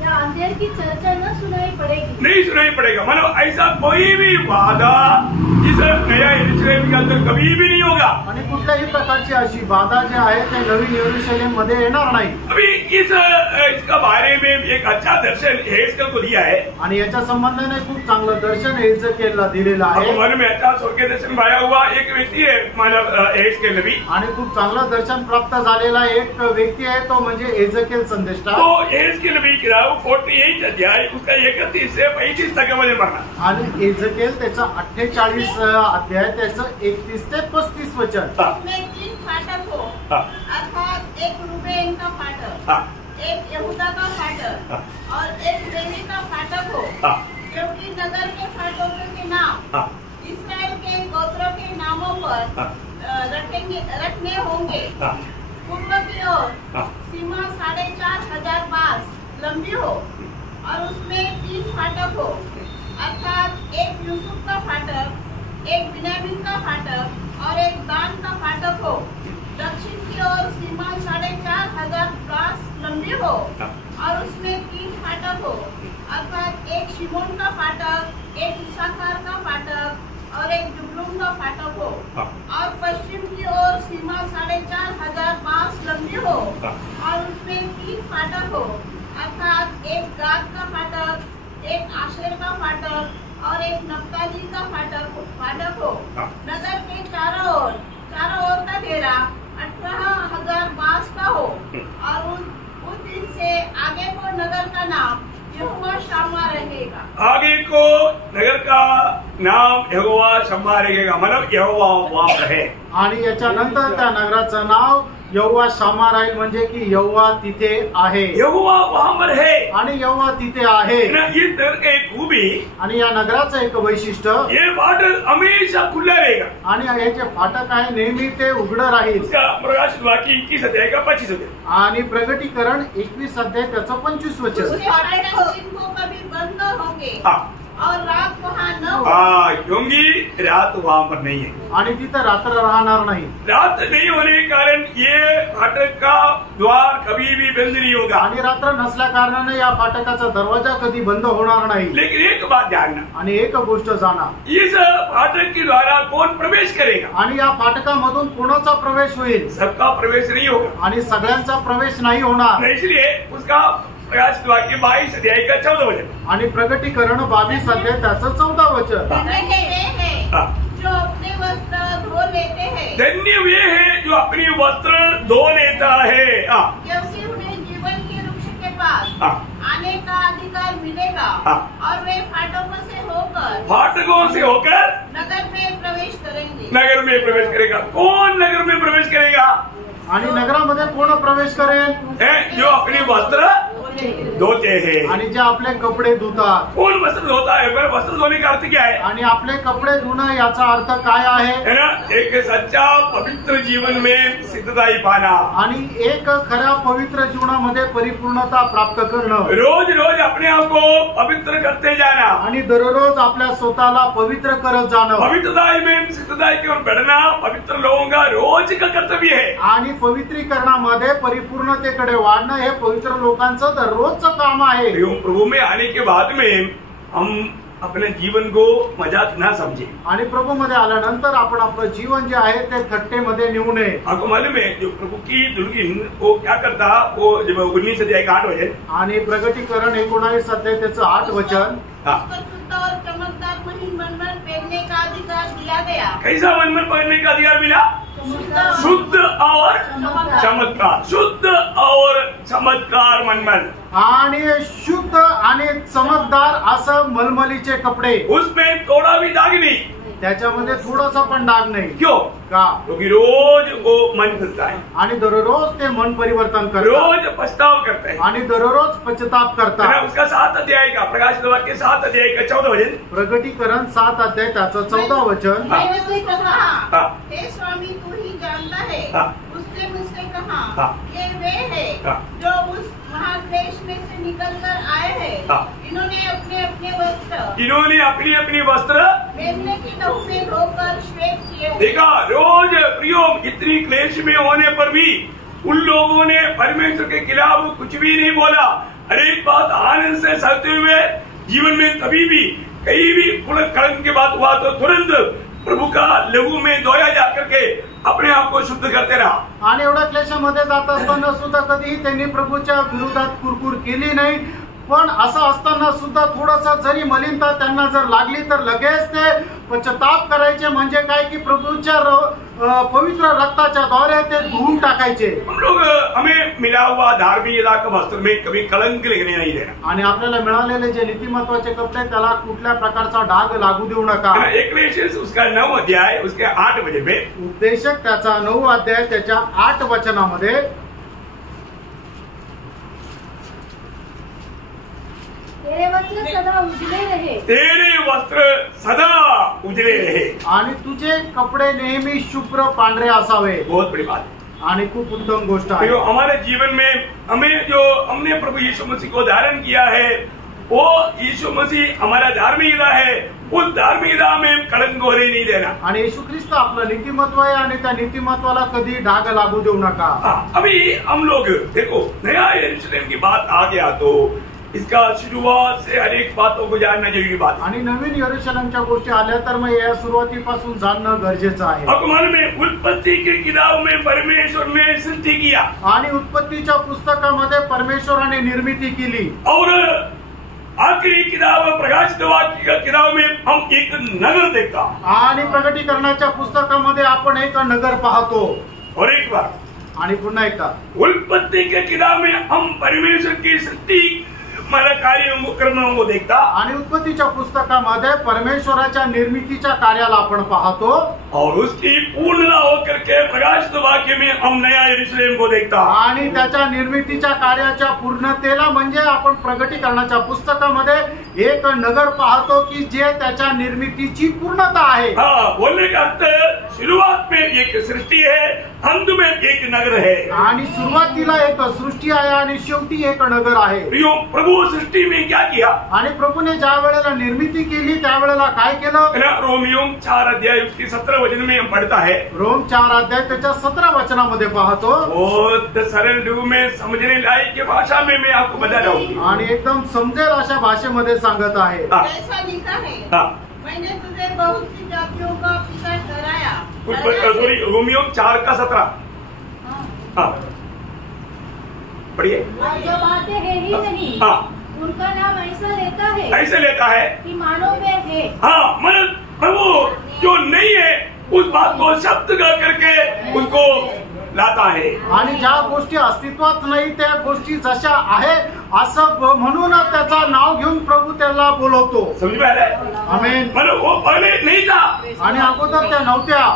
या अंधेर की चर्चा न सुनाई पड़ेगी। नहीं सुनाई पड़ेगा। मतलब ऐसा कोई भी वादा इस नया यरूशलेम के अंदर कभी भी नहीं होगा। आणि कुठल्याही प्रकारची अशी बाधा जी आहे ते नवीन यरूशलेम मध्ये येणार नाही। अभी इसका बारे में एक अच्छा दर्शन हेस्केल को दिया है आणि याच्या संबंधाने खूप चांगलं दर्शन हेस्केलला दिलेलं आहे। आपको मालूम है अच्छा स्वर्गीय दर्शन पाया हुआ एक व्यक्ति है मतलब हेस्केल नबी। आणि खूप चांगलं दर्शन प्राप्त झालेला एक व्यक्ती आहे तो म्हणजे हेस्केल संदेष्टा। तो हेस्केल नबी की 48 अध्याय उसका 31 से 35 तक वचन पढ़ना। आणि हेस्केल त्याचा 48 अध्याय त्याचं 31 ते 35 वचन। इसमें 3 फाटक हो अर्थात एक रूबेन का फाटक, एक यहूदा का फाटक और एक लेवी का फाटक हो, क्योंकि नगर के फाटकों के नाम इस्राएल के गोत्रों के नामों पर रखने होंगे। पूर्व की ओर सीमा 4,500 बास लंबी हो और उसमें 3 फाटक हो अर्थात एक यूसुफ का फाटक, एक बिन्यामीन का फाटक और एक दान का फाटक हो। दक्षिण की ओर सीमा 4,500 बास लंबी हो और उसमें 3 फाटक हो अर्थात एक शिमोन का फाटक, एक इसाकार का फाटक और एक जुबलून का फाटक हो। और पश्चिम की ओर सीमा 4,500 बास लंबी हो और उसमें 3 फाटक हो अर्थात एक गाद का फाटक, एक आशेर का फाटक और एक नप्ताली का फाटक हो। नगर के चारों ओर का घेरा 18,000 बास का हो और उस दिन से आगे को नगर का नाम यहोवा शामा रहेगा। आगे को नगर का नाम यहोवा शम्मा रहेगा, मतलब यहोवा वहां पर है। आणि याच्यानंतर त्या नगराचं नाव यहोवा शामा राहील, म्हणजे की यहोवा तिथे आहे, यहोवा वहां पर है। आणि यहोवा तिथे आहे। ये नगर का एक खूबी, आणि या नगराचं एक वैशिष्ट्य, ये फाटक हमेशा खुला रहेगा। आणि याचे फाटक आहे नेहमी ते उघडं राहील। इसका प्रकाशित वाक्य 21 अध्याय का 25 अध्याय, आणि प्रगटीकरण 21 अध्याय त्याचं 25 वचन। उसके फाटक दिन को कभी बंद न होंगे और रात वहाँ न हो। क्योंकि रात वहां पर नहीं है, आणि तिथं रात्र राहणार नाही। रात नहीं होने के कारण ये फाटक का द्वार कभी भी बंद नहीं होगा। आणि रात्र नसल्या कारणाने या फाटकाचा दरवाजा कधी बंद होणार नाही। लेकिन एक बात जानना, आणि एक गोष्ट जाणा, इस फाटक के द्वारा कौन प्रवेश करेगा? आणि या फाटकामधून कोणाचा प्रवेश होईल? सबका प्रवेश नहीं होगा, आणि सगळ्यांचा प्रवेश नाही होणार। इसलिए उसका प्रकाशित वाक्य 22 अध्याय का 14 वचन, आणि प्रगटीकरण 22 अध्याय त्याचं 14 वचन। धन्य वे हैं जो अपने वस्त्र धो लेते हैं, धन्य वे है जो अपनी वस्त्र धो लेता है, क्योंकि उन्हें जीवन के वृक्ष के पास आने का अधिकार मिलेगा और वे फाटकों से होकर नगर में प्रवेश करेंगे। नगर में प्रवेश करेगा। कौन नगर में प्रवेश करेगा? आणि नगरामध्ये कोण प्रवेश करेल? जो अपने वस्त्र धोते हैं, आणि जे आपले कपडे धुतात। कौन वस्त्र धोता है? पर वस्त्र धोने का अर्थ क्या है? आणि आपले कपडे धुणं याचा अर्थ काय आहे? है ना, एक सच्चा पवित्र जीवन में सिद्धताई पाना, आणि एक खऱ्या पवित्र जीवनामध्ये परिपूर्णता प्राप्त करणं, रोज रोज अपने आप को पवित्र करते जाना, आणि दररोज आपल्या स्वतःला पवित्र करत जाणं। पवित्रताई में सिद्धताई की ओर बढ़ना पवित्र लोगों का रोज का कर्तव्य है। आणि पवित्रीकरणामध्ये परिपूर्णतेकडे वाढणं हे पवित्र लोकांचं दररोजचं काम आहे। प्रभु में आने के बाद में हम अपने जीवन को मजाक ना समझे, आणि प्रभू मध्ये आल्यानंतर आपण आपलं जीवन जे आहे ते थट्टेमध्ये नेऊ नये। आपको मालूम है जो प्रभु की दुल्हन वो क्या करता, वो जब 19 अध्याय का 8 वचन, आणि प्रगटीकरण 19 अध्याय त्याचं 8 वचन, शुद्ध और चमकदार महीन मनमन पहनने का अधिकार दिया गया। कैसा मनमन पहनने का अधिकार मिला? शुद्ध और चमत्कार, शुद्ध और चमत्कार मनमन, आणि शुद्ध आणि चमकदार असं मलमलीचे कपडे, उसमें थोड़ा भी दाग नहीं, त्याच्यामध्ये थोडासा पण डाग नाही। क्यों? का? क्योंकि रोज वो मन खुलता है, आणि दररोज ते मन परिवर्तन करतात, रोज पछताव करते हैं, आणि दररोज पश्चाताप करतात। उसका 7 अध्याय का प्रकाशित वाक्य 7 अध्याय का 14 वचन, प्रगटीकरण 7 अध्याय त्याचं 14 वचन, मैंने उससे कहा, हे स्वामी तू ही जानता है। उसने मुझसे कहा, ये वे है जो उस महाक्लेश में से निकल कर आए हैं। इन्होंने अपने अपने वस्त्र मेमने की लहू में धोकर श्वेत किए। देखा, रोज प्रियो इतनी क्लेश में होने पर भी उन लोगों ने परमेश्वर के खिलाफ कुछ भी नहीं बोला। हर एक बात आनंद से सहते हुए जीवन में कभी भी कहीं भी कलंक के बात हुआ तो तुरंत प्रभु का लहू में धोया जा करके अपने आप को शुद्ध करते रहा। आणि एवढ्या क्लेशामध्ये जात असताना सुद्धा कधीही त्यांनी प्रभूच्या विरोधात कुरकुर केली नाही। पण असं असताना सुद्धा थोडासा जरी मलिनता त्यांना जर लागली तर लगेच ते पश्चाताप करायचे, म्हणजे काय की प्रभूच्या पवित्र रक्ताच्या द्वारे ते धुवून टाकायचे। हम लोग हमें मिला हुआ धार्मिकता का वस्त्र में कभी कलंक लगने नहीं देना, आणि आपल्याला मिळालेले जे नीतिमत्वाचे कपडे त्याला कुठल्या प्रकारचा डाग लागू देऊ नका। एक उसका 9 अध्याय उसके 8 वचन में, उपदेशक त्याचा 9 अध्याय त्याच्या 8 वचनामध्ये, तेरे वस्त्र सदा उजले रहे, तेरे वस्त्र सदा उजले रहे, आणि तुझे कपडे नेहमी शुभ्र पांढरे असावे। बहुत बड़ी बात है आणि खूप उत्तम गोष्ट आहे। हमारे जीवन में हमने प्रभु यीशु मसीह को धारण किया है, वो यीशु मसीह हमारा धार्मिकता है, उस धार्मिकता में कलंक होने नहीं देना। आणि येशू ख्रिस्त आपलं नीतिमत्व आहे, आणि त्या नीतिमत्वाला कधी डाग लागू देऊ नका। अभी हम लोग देखो नया यरूशलेम की बात आ गया तो इसका शुरुआत से हर एक बातों को जानना जरूरी बात है। आणि नवीन यरूशलेमच्या गोष्टी आल्या तर मग या सुरुवातीपासून जाणणं गरजेचं आहे। आपको मालूम है उत्पत्ति की किताब में परमेश्वर ने सृष्टि किया, आणि उत्पत्तीच्या पुस्तकामध्ये परमेश्वराने निर्मिती केली, और आखिरी किताब प्रकाशित वाक्य की किताब में हम एक नगर देखता, आणि प्रगटीकरणाच्या पुस्तकामध्ये आपण एक नगर पाहतो। और एक बार आणि पुन्हा एकदा उत्पत्ति के किताब में हम परमेश्वर की सृष्टि मला कार्य कर्मों को देखता, आणि उत्पत्तीच्या पुस्तकामध्ये परमेश्वराच्या निर्मितीच्या कार्याला आपण पाहतो और उसकी पूर्णता होकर के प्रकाशित वाक्य में हम नया यरूशलेम को देखता। आणि त्याच्या निर्मितीच्या कार्याच्या पूर्णतेला म्हणजे आपण प्रगटीकरणाच्या पुस्तकामध्ये एक नगर पाहतो की जे त्याच्या निर्मितीची पूर्णता आहे। हाँ, बोलने का अर्थ शुरुआत में एक सृष्टि है, अंत में एक नगर है। आणि सुरुवातीला एक सृष्टी आहे आणि शेवटी एक नगर आहे। प्रियो, प्रभु सृष्टि में क्या किया? आणि प्रभूने ज्या वेळेला निर्मिती केली त्यावेळेला काय केलं? रोमियो 4 अध्याय उसकी 17 वचन में हम पढ़ता है। रोम 4 अध्याय त्याच्या 17 वचनामध्ये पाहतो। बहुत सरल रूप में समझने लायक की भाषा में मैं आपको बता रहा हूँ आणि एकदम समजेल अशा भाषेमध्ये सांगत आहे। ऐसा लिखा है, हाँ, मैंने तुझे बहुत सी जातियों का पिता ठहराया। सॉरी, रोमियो 4 का 17। हाँ, पढ़िए। और जो बातें है ही नहीं, हाँ, उनका नाम ऐसा लेता है ऐसे लेता है। कि मानो वे है। हाँ, मन प्रभु जो नहीं है उस बात को शब्द कर करके उनको लाता है। आणि ज्या गोष्टी अस्तित्वात नाही त्या गोष्टी जशा आहे असं म्हणून त्याचा नाव घेऊन प्रभू त्याला बोलवतो। समझ में आ रहा है? आमेन। मतलब वो पहले नहीं था, आणि अगोदर त्या नव्हत्या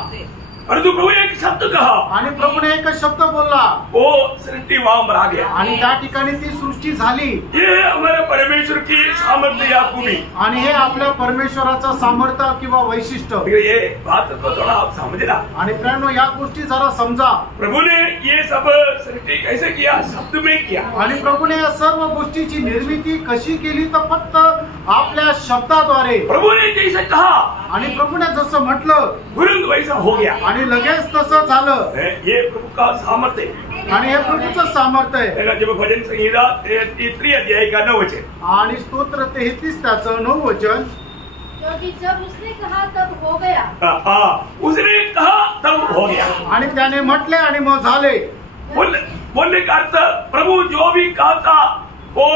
परंतु प्रभु ने एक शब्द कहा, आणि प्रभूने एक शब्द बोलला वो सृष्टि वहां पर आ गया। आणि त्या ठिकाणी ती सृष्टी झाली। ये हमारे परमेश्वर की सामर्थ्य या खूबी। आणि हे आपल्या परमेश्वराचं सामर्थ्य किंवा वैशिष्ट्य। ये बात को थोड़ा आप समझना। आणि फ्रेंड या गोष्टी जरा समजा। प्रभु ने ये सब सृष्टि कैसे किया? शब्द में किया। आणि प्रभूने या सर्व गोष्टीची निर्मिती कशी केली तर फक्त आपल्या शब्दाद्वारे। प्रभु ने जैसे कहा आणि प्रभूने जसं म्हटलं तुरंत वैसा हो गया। आणि लगेच तसं झालं। ये प्रभु का सामर्थ्य है। आणि हे प्रभूचं सामर्थ्य आहे। जब भजन संहिता 33 अध्याय का 9 वचन आणि स्तोत्र 33 त्याचं 9 वचन, क्योंकि जब उसने कहा तब हो गया। उसने कहा तब हो गया। आणि त्याने म्हटले आणि मग झाले। बोलने का अर्थ प्रभु जो भी कहता वो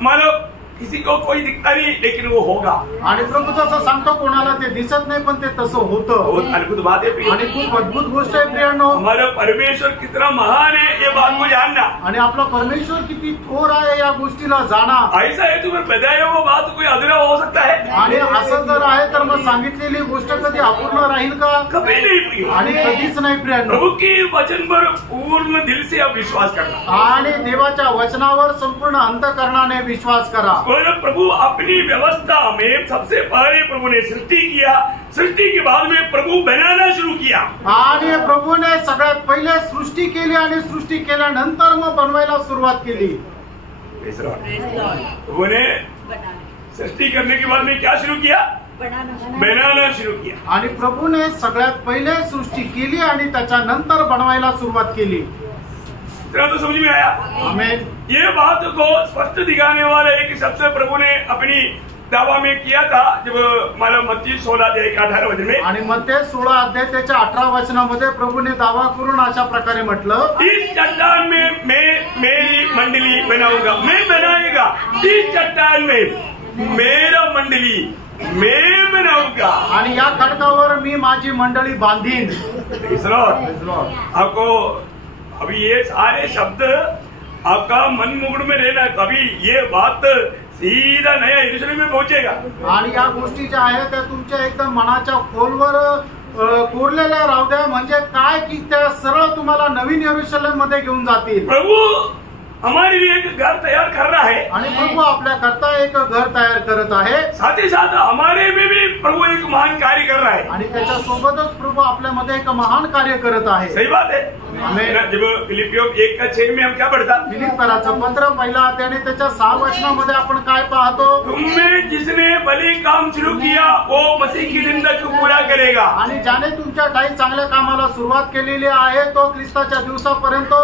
मानो किसी को कोई दिखता नहीं, लेकिन वो होगा। आणि प्रभू जसं सांगतो कोणाला ते दिसत नाही पण ते तसं होतं। बहुत अद्भुत बात है प्रिय। आणि खूप अद्भुत गोष्ट आहे प्रियांनो। हमारा परमेश्वर कितना महान है ये बात को जानना। आणि आपला परमेश्वर किती थोर आहे या गोष्टीला जाणा। ऐसा है तुम्हें बताया वो बात कोई अधूरा हो सकता है। आणि असं जर आहे तर मग सांगितलेली गोष्ट कधी अपूर्ण राहील का? कभी नहीं प्रिय। आणि कधीच नाही प्रियांनो। प्रभु की वचन पर पूर्ण दिल से आप विश्वास करना। आणि देवाच्या वचनावर संपूर्ण अंतःकरणाने विश्वास करा। प्रभु अपनी व्यवस्था में सबसे पहले प्रभु ने सृष्टि किया, सृष्टि के बाद में प्रभु बनाना शुरू किया। आणि प्रभूने सगळ्यात पहिले सृष्टी केली आणि सृष्टी केल्यानंतर मग बनवायला सुरुवात केली। प्रभु ने सृष्टि करने के बाद में क्या शुरू किया? बनाना शुरू किया। आणि प्रभूने सगळ्यात पहिले सृष्टी केली आणि त्याच्यानंतर बनवायला सुरुवात केली। तो समझ में आया? आमेन। ये बात को स्पष्ट दिखाने वाला एक शब्द प्रभु ने अपनी दावा में किया था, जब मालूम मत्ती 16 अध्याय का 18 वचन में। आणि मत्ती 16 अध्याय त्याच्या 18 वचनामध्ये प्रभूने दावा करून अशा प्रकारे म्हटलं, इस चट्टान में मैं मेरी मंडली बनाऊंगा। मैं बनाएगा इस चट्टान में मेरा मंडली मैं बनाऊंगा। आणि या खडकावर मी माझी मंडळी बांधीन। आपको अभी ये सारे शब्द आपका मन मुग्ध में रहना, कभी ये बात सीधा नया यरूशलेम में पहुंचेगा। आणि या गोष्टी ज्या आहेत त्या तुमच्या एकदम मनाच्या खोलवर कोरलेल्या राहू द्या, म्हणजे काय की त्या सरळ तुम्हाला नवीन यरूशलेम मध्ये घेऊन जातील। प्रभु हमारे लिए एक घर तैयार कर रहा है। आणि प्रभू आपल्या करता एक घर तयार करत आहे। साथ ही साथ हमारे में भी प्रभु एक महान कार्य कर रहा है। आणि त्याच्या सोबतच प्रभू आपल्यामध्ये एक महान कार्य करत आहे। सही बात है। जब फिलिपियो 1:6 में हम क्या पढ़ता? फिलिप्पियराचं पत्र पहिला अध्याय त्याच्या 6 वचनामध्ये आपण काय पाहतो? तुमने जिसने भले काम शुरू किया वो मसीह की दिन तक पूरा करेगा। आणि ज्याने तुमच्या ठाई चांगल्या कामाला सुरुवात केलेली आहे तो ख्रिस्ताच्या दिवसापर्यंत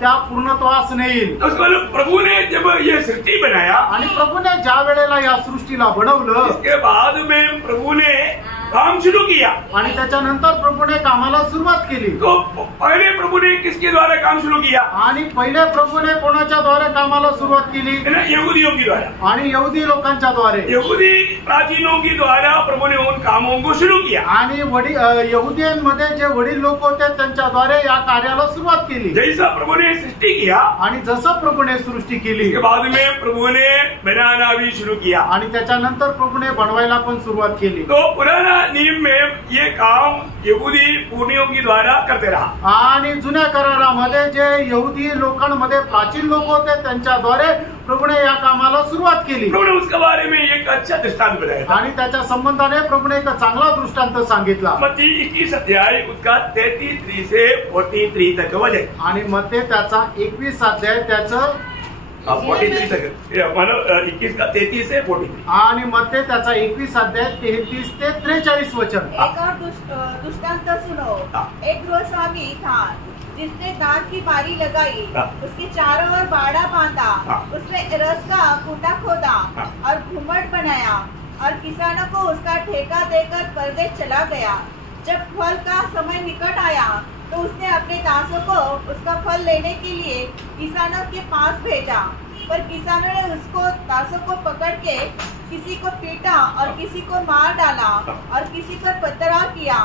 त्या पूर्णत्वास नेईल। प्रभु ने जब ये सृष्टि बनाया आणि प्रभूने ज्या वेळेला या सृष्टीला बनवलं इसके बाद में प्रभु ने काम शुरू किया। आणि त्याच्यानंतर प्रभूने कामाला सुरुवात केली। तो पहले प्रभु ने किसके द्वारा काम शुरू किया? आणि पहिले प्रभूने कोणाच्या द्वारे कामाला सुरुवात केली? यहूदियों के द्वारा। आणि यहूदी लोकांच्या द्वारे, यहूदी प्राचीनों के द्वारा प्रभु ने उन कामों को शुरू किया। आणि यहुदियांमध्ये जे वडील लोक होते त्यांच्या द्वारे या कार्याला सुरुवात केली। जैसा प्रभु ने सृष्टि किया, आणि जसं प्रभूने सृष्टी केली, उसके बाद में प्रभु ने बनाना भी शुरू किया। आणि त्याच्यानंतर प्रभूने बनवायला पण सुरुवात केली। तो पुराना नियम में ये काम यहूदी पुर्णियों के द्वारा करते रहा। आणि जुन्या करारामध्ये जे यहुदी लोकांमध्ये प्राचीन लोक होते त्यांच्याद्वारे प्रभूने या कामाला सुरुवात केली। प्रभु ने उसके बारे में एक अच्छा दृष्टांत बताया आणि त्याच्या संबंधाने प्रभूने एक चांगला दृष्टांत सांगितला। मत्ती 21 अध्याय उसका 33 से 43 तक वचन। आणि मध्ये त्याचा 21 अध्याय त्याचं 43 तक, मतलब 21 का 33 से 43। आणि मध्ये त्याचा 21 अध्याय 33 ते 43 वचन। एक और दृष्टांत सुनो। एक गृहस्वामी था जिसने दाख की बारी लगाई, उसके चारों ओर बाड़ा बांधा, उसने रस का कुंडा खोदा और घुमट बनाया और किसानों को उसका ठेका देकर परदेश चला गया। जब फल का समय निकट आया तो उसने अपने दासों को उसका फल लेने के लिए किसानों के पास भेजा, पर किसानों ने उसको दासों को पकड़ के किसी को पीटा और किसी को मार डाला और किसी पर पथराव किया।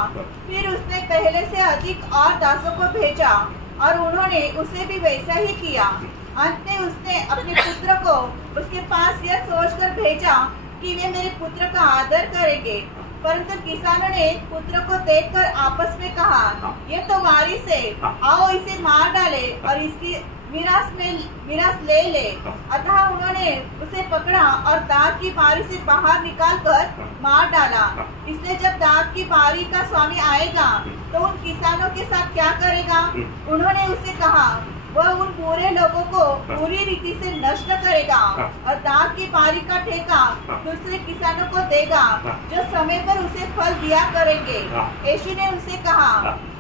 फिर उसने पहले से अधिक और दासों को भेजा और उन्होंने उसे भी वैसा ही किया। अंत में उसने अपने पुत्र को उसके पास यह सोचकर भेजा कि वे मेरे पुत्र का आदर करेंगे, परंतु किसानों ने पुत्र को देखकर आपस में कहा, ये तो वारिस है, आओ इसे मार डाले और इसकी मीरास ले ले। अतः उन्होंने उसे पकड़ा और दाख की बारी से बाहर निकालकर मार डाला। इसलिए जब दाख की बारी का स्वामी आएगा तो उन किसानों के साथ क्या करेगा? उन्होंने उसे कहा, वह उन बुरे लोगों को पूरी रीति से नष्ट करेगा और दाख की बारी का ठेका दूसरे किसानों को देगा जो समय पर उसे फल दिया करेंगे। यीशु ने उसे कहा,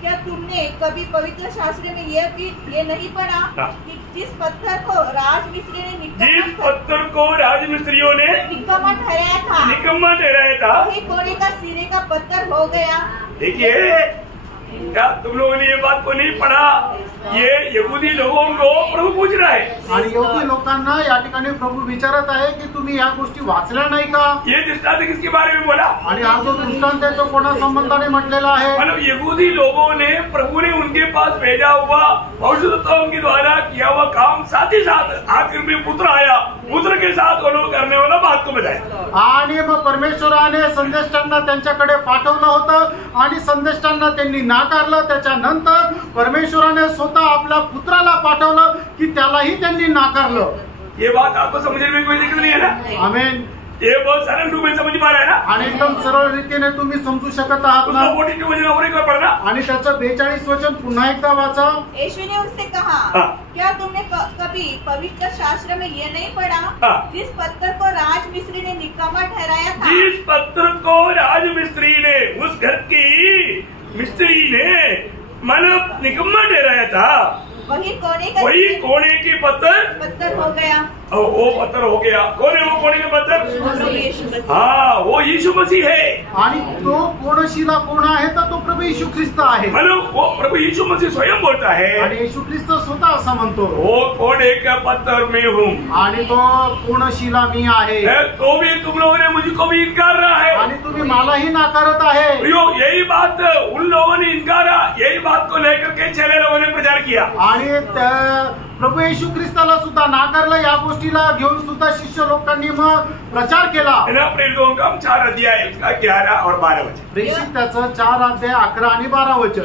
क्या तुमने कभी पवित्र शास्त्र में ये नहीं पढ़ा कि जिस पत्थर को राजमिस्त्री ने निकम्मा ठहराया था वही कोने का सिरे का पत्थर हो गया। देखिए, क्या तुम लोगों ने ये बात को नहीं पढ़ा? ये यहूदी लोगों को प्रभु पूछ रहा है। आणि यहूदी लोकांना या ठिकाणी प्रभू विचारत आहे की तुम्ही या गोष्टी वाचल्या नाही का? ये दृष्टांत किसके बारे में बोला? आणि हा जो दृष्टांत आहे तो कोणा संबंधाने म्हटलेला आहे? मतलब यहूदी लोगों ने प्रभु ने उनके पास भेजा हुआ भविष्यवक्ताओं के द्वारा किया हुआ काम, साथ ही साथ आखिर में पुत्र आया, पुत्र के साथ उन्होंने करने वाला बात को बताया। आणि मग परमेश्वराने संदेष्टांना त्यांच्याकडे पाठवलं होतं आणि संदेष्टांना त्यांनी नाकारलं। त्याच्यानंतर परमेश्वराने स्वतः आपल्या पुत्राला पाठवलं की त्यालाही त्यांनी नाकारलं। ये बात आपको समझने में कोई दिक्कत नहीं है ना? आमेन। ये बहुत सरल रूप में समझ पा रहा है ना? आणि एकदम सरळ रीतीने तुम्ही समजू शकत आहात ना? 42 वचन और एक बार पढ़ना। आणि त्याचं 42 वचन पुन्हा एकदा वाचा। यीशु ने उससे कहा, क्या तुमने कभी पवित्र शास्त्र में ये नहीं पढ़ा, जिस पत्थर को राजमिस्त्री ने निकम्मा ठहराया था? जिस पत्थर को राजमिस्त्री ने, उस घर की मिस्त्री ने मतलब निकम्मा ठहराया था, वही कोने के पत्थर हो गया। वो पत्थर हो गया। कौन है वो कोने के पत्थर? हाँ, वो यीशु मसीह है। आणि तो कोणशिला कोण आहे तर तो प्रभू येशू ख्रिस्त आहे। मतलब वो प्रभु यीशु मसीह स्वयं बोलता है, आणि येशू ख्रिस्त स्वतः असं म्हणतो, वो कोने का पत्थर मैं हूँ आणि तो कोणशिला मी आहे। तो भी तुम लोगों ने मुझको भी इनकार रहा है आणि तुम्ही मलाही नाकारत आहे। यही बात उन लोगों ने इनकारा, यही बात को लेकर के चेले लोगों ने प्रचार किया। आणि प्रभू येशू ख्रिस्ताला सुद्धा नाकारलं। या गोष्टीला घेऊन सुद्धा शिष्य लोकांनी मग प्रचार केला। प्रेरितों का 4 अध्याय 11 और 12 वचन। प्रेषित त्याचं 4 अध्याय 11 आणि 12 वचन।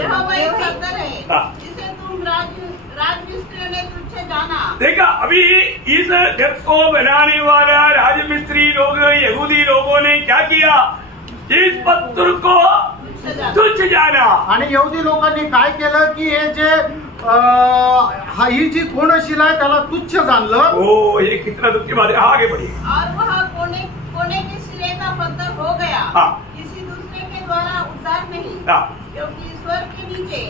जिसे तुम राजमिस्त्री ने तुच्छ जाना। देखा, अभी इस घर को बनाने वाला राजमिस्त्री लोग, यहूदी लोगों ने क्या किया? इस पत्थर को तुच्छ जाना। आणि यहूदी लोकांनी काय केलं की हे जे ही जी कोणशिला आहे त्याला तुच्छ जाणलं। ओ, ये कितना दुख की बात है। आगे बढ़िए। और वह कोने के सिरे का पत्थर हो गया। किसी दूसरे के द्वारा उद्धार नहीं, क्योंकि ईश्वर के नीचे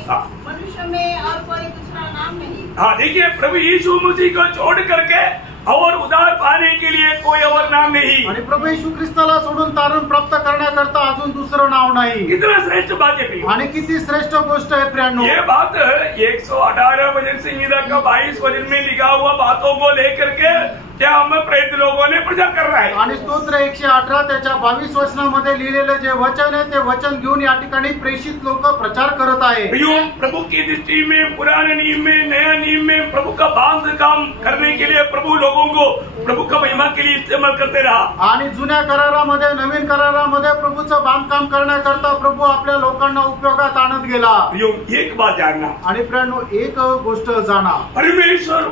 मनुष्य में और कोई दूसरा नाम नहीं। हाँ, देखिए, प्रभु यीशु मसीह को छोड़ करके और उद्धार पाने के लिए कोई और नाम नहीं। आणि प्रभू येशू ख्रिस्ताला सोडून तारण प्राप्त करण्याकरता अजून दुसरं नाव नाही। कितना श्रेष्ठ बात है प्रियो। आणि किती श्रेष्ठ गोष्ट आहे प्रियांनो। ये बात 118 वचन संहिता का 22 वचन में लिखा हुआ बातों को लेकर के क्या हम प्रेरित लोगों ने प्रचार कर रहा है। आणि स्तोत्र 118 त्याच्या 22 वचनामध्ये लिहिलेले जे वचन आहे ते वचन घेऊन या ठिकाणी प्रेषित लोक प्रचार करत आहे। प्रियो, प्रभु की दृष्टि में पुराने नियम में नया नियम में प्रभु का बांध काम करने के लिए प्रभु लोगों को प्रभु का महिमा के लिए इस्तेमाल करते रहा। आणि जुन्या करारामध्ये नवीन करारामध्ये प्रभूचं बांधकाम करण्याकरता प्रभू आपल्या लोकांना उपयोगात आणत गेला। प्रियो, एक बात जानना। आणि प्रियांनो एक गोष्ट जाणा, परमेश्वर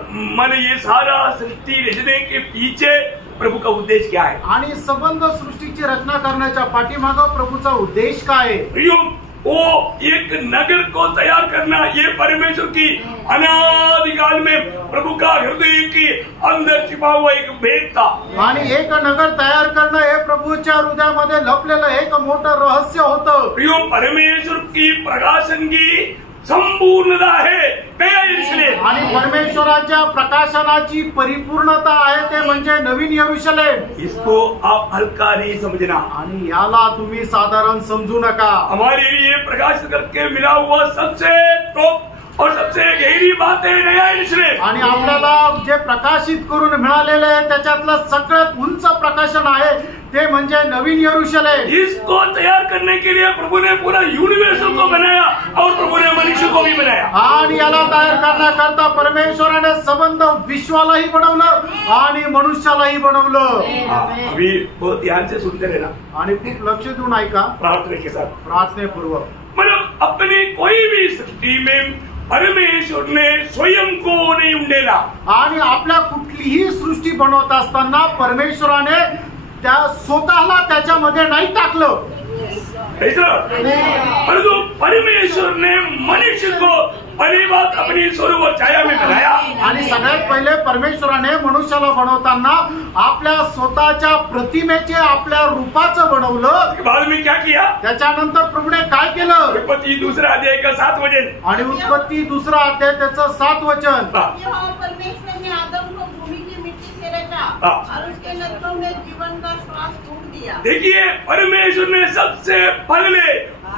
मन ये सारा सृष्टि रचने के पीछे प्रभु का उद्देश्य क्या है। आणि संबंध सृष्टीची रचना करण्याच्या पाठीमागं प्रभूचा उद्देश काय आहे। प्रियो, वो एक नगर को तैयार करना ये परमेश्वर की अनादिकाल में प्रभु का हृदय के अंदर छिपा हुआ एक भेद था। आणि एक नगर तयार करणं हे प्रभूच्या हृदयामध्ये लपलेलं एक मोठं रहस्य होतं। प्रियो, परमेश्वर की प्रकाशन की संपूर्णता है नया यरूशलेम। आणि परमेश्वराच्या प्रकाशनाची परिपूर्णता आहे ते म्हणजे नवीन यरूशलेम। इसको आप हल्का नहीं समझना। आणि याला तुम्ही साधारण समजू नका। हमारे लिए प्रकाशित करके मिला हुआ सबसे टॉप और सबसे गहरी बात है नया यरूशलेम। आणि आपल्याला जे प्रकाशित करून मिळालेले आहे त्याच्यातलं सगळ्यात उंच प्रकाशन आहे ते म्हणजे नवीन यरूशलेम। इसको तैयार करने के लिए प्रभु ने पूरा यूनिवर्स को बनाया और प्रभु ने मनुष्य को भी बनाया। आणि याला तयार करण्याकरता परमेश्वराने संबंध विश्वालाही बनवलं आणि मनुष्यालाही बनवलं। अभी बहुत ध्यान से सुनते रहना आणि खूप लक्ष देऊन ऐका प्रार्थना के साथ। प्रार्थनेपूर्वक। मतलब अपनी कोई भी सृष्टि में परमेश्वर ने स्वयं को नहीं उंडेला। आणि आपल्या कुठलीही सृष्टी बनवत असताना परमेश्वराने त्या स्वतःला त्याच्यामध्ये नाही टाकलं। परंतु परमेश्वर ने मनुष्य को पहली बात अपनी स्वरूप और छाया में बनाया। आणि सगळ्यात पहिले परमेश्वराने मनुष्याला बनवताना आपल्या स्वतःच्या प्रतिमेचे आपल्या रूपाचं बनवलं। बाद में क्या किया? त्याच्यानंतर प्रभूने काय केलं? उत्पत्ति दूसरा अध्याय का 7 वचन। आणि उत्पत्ति दूसरा अध्याय त्याचं 7 वचन। परमेश्वर ने आदम को भूमि की मिट्टी से रचा और उसके नथनों में जीवन का श्वास फूंक दिया। देखिए, परमेश्वर ने सबसे पहले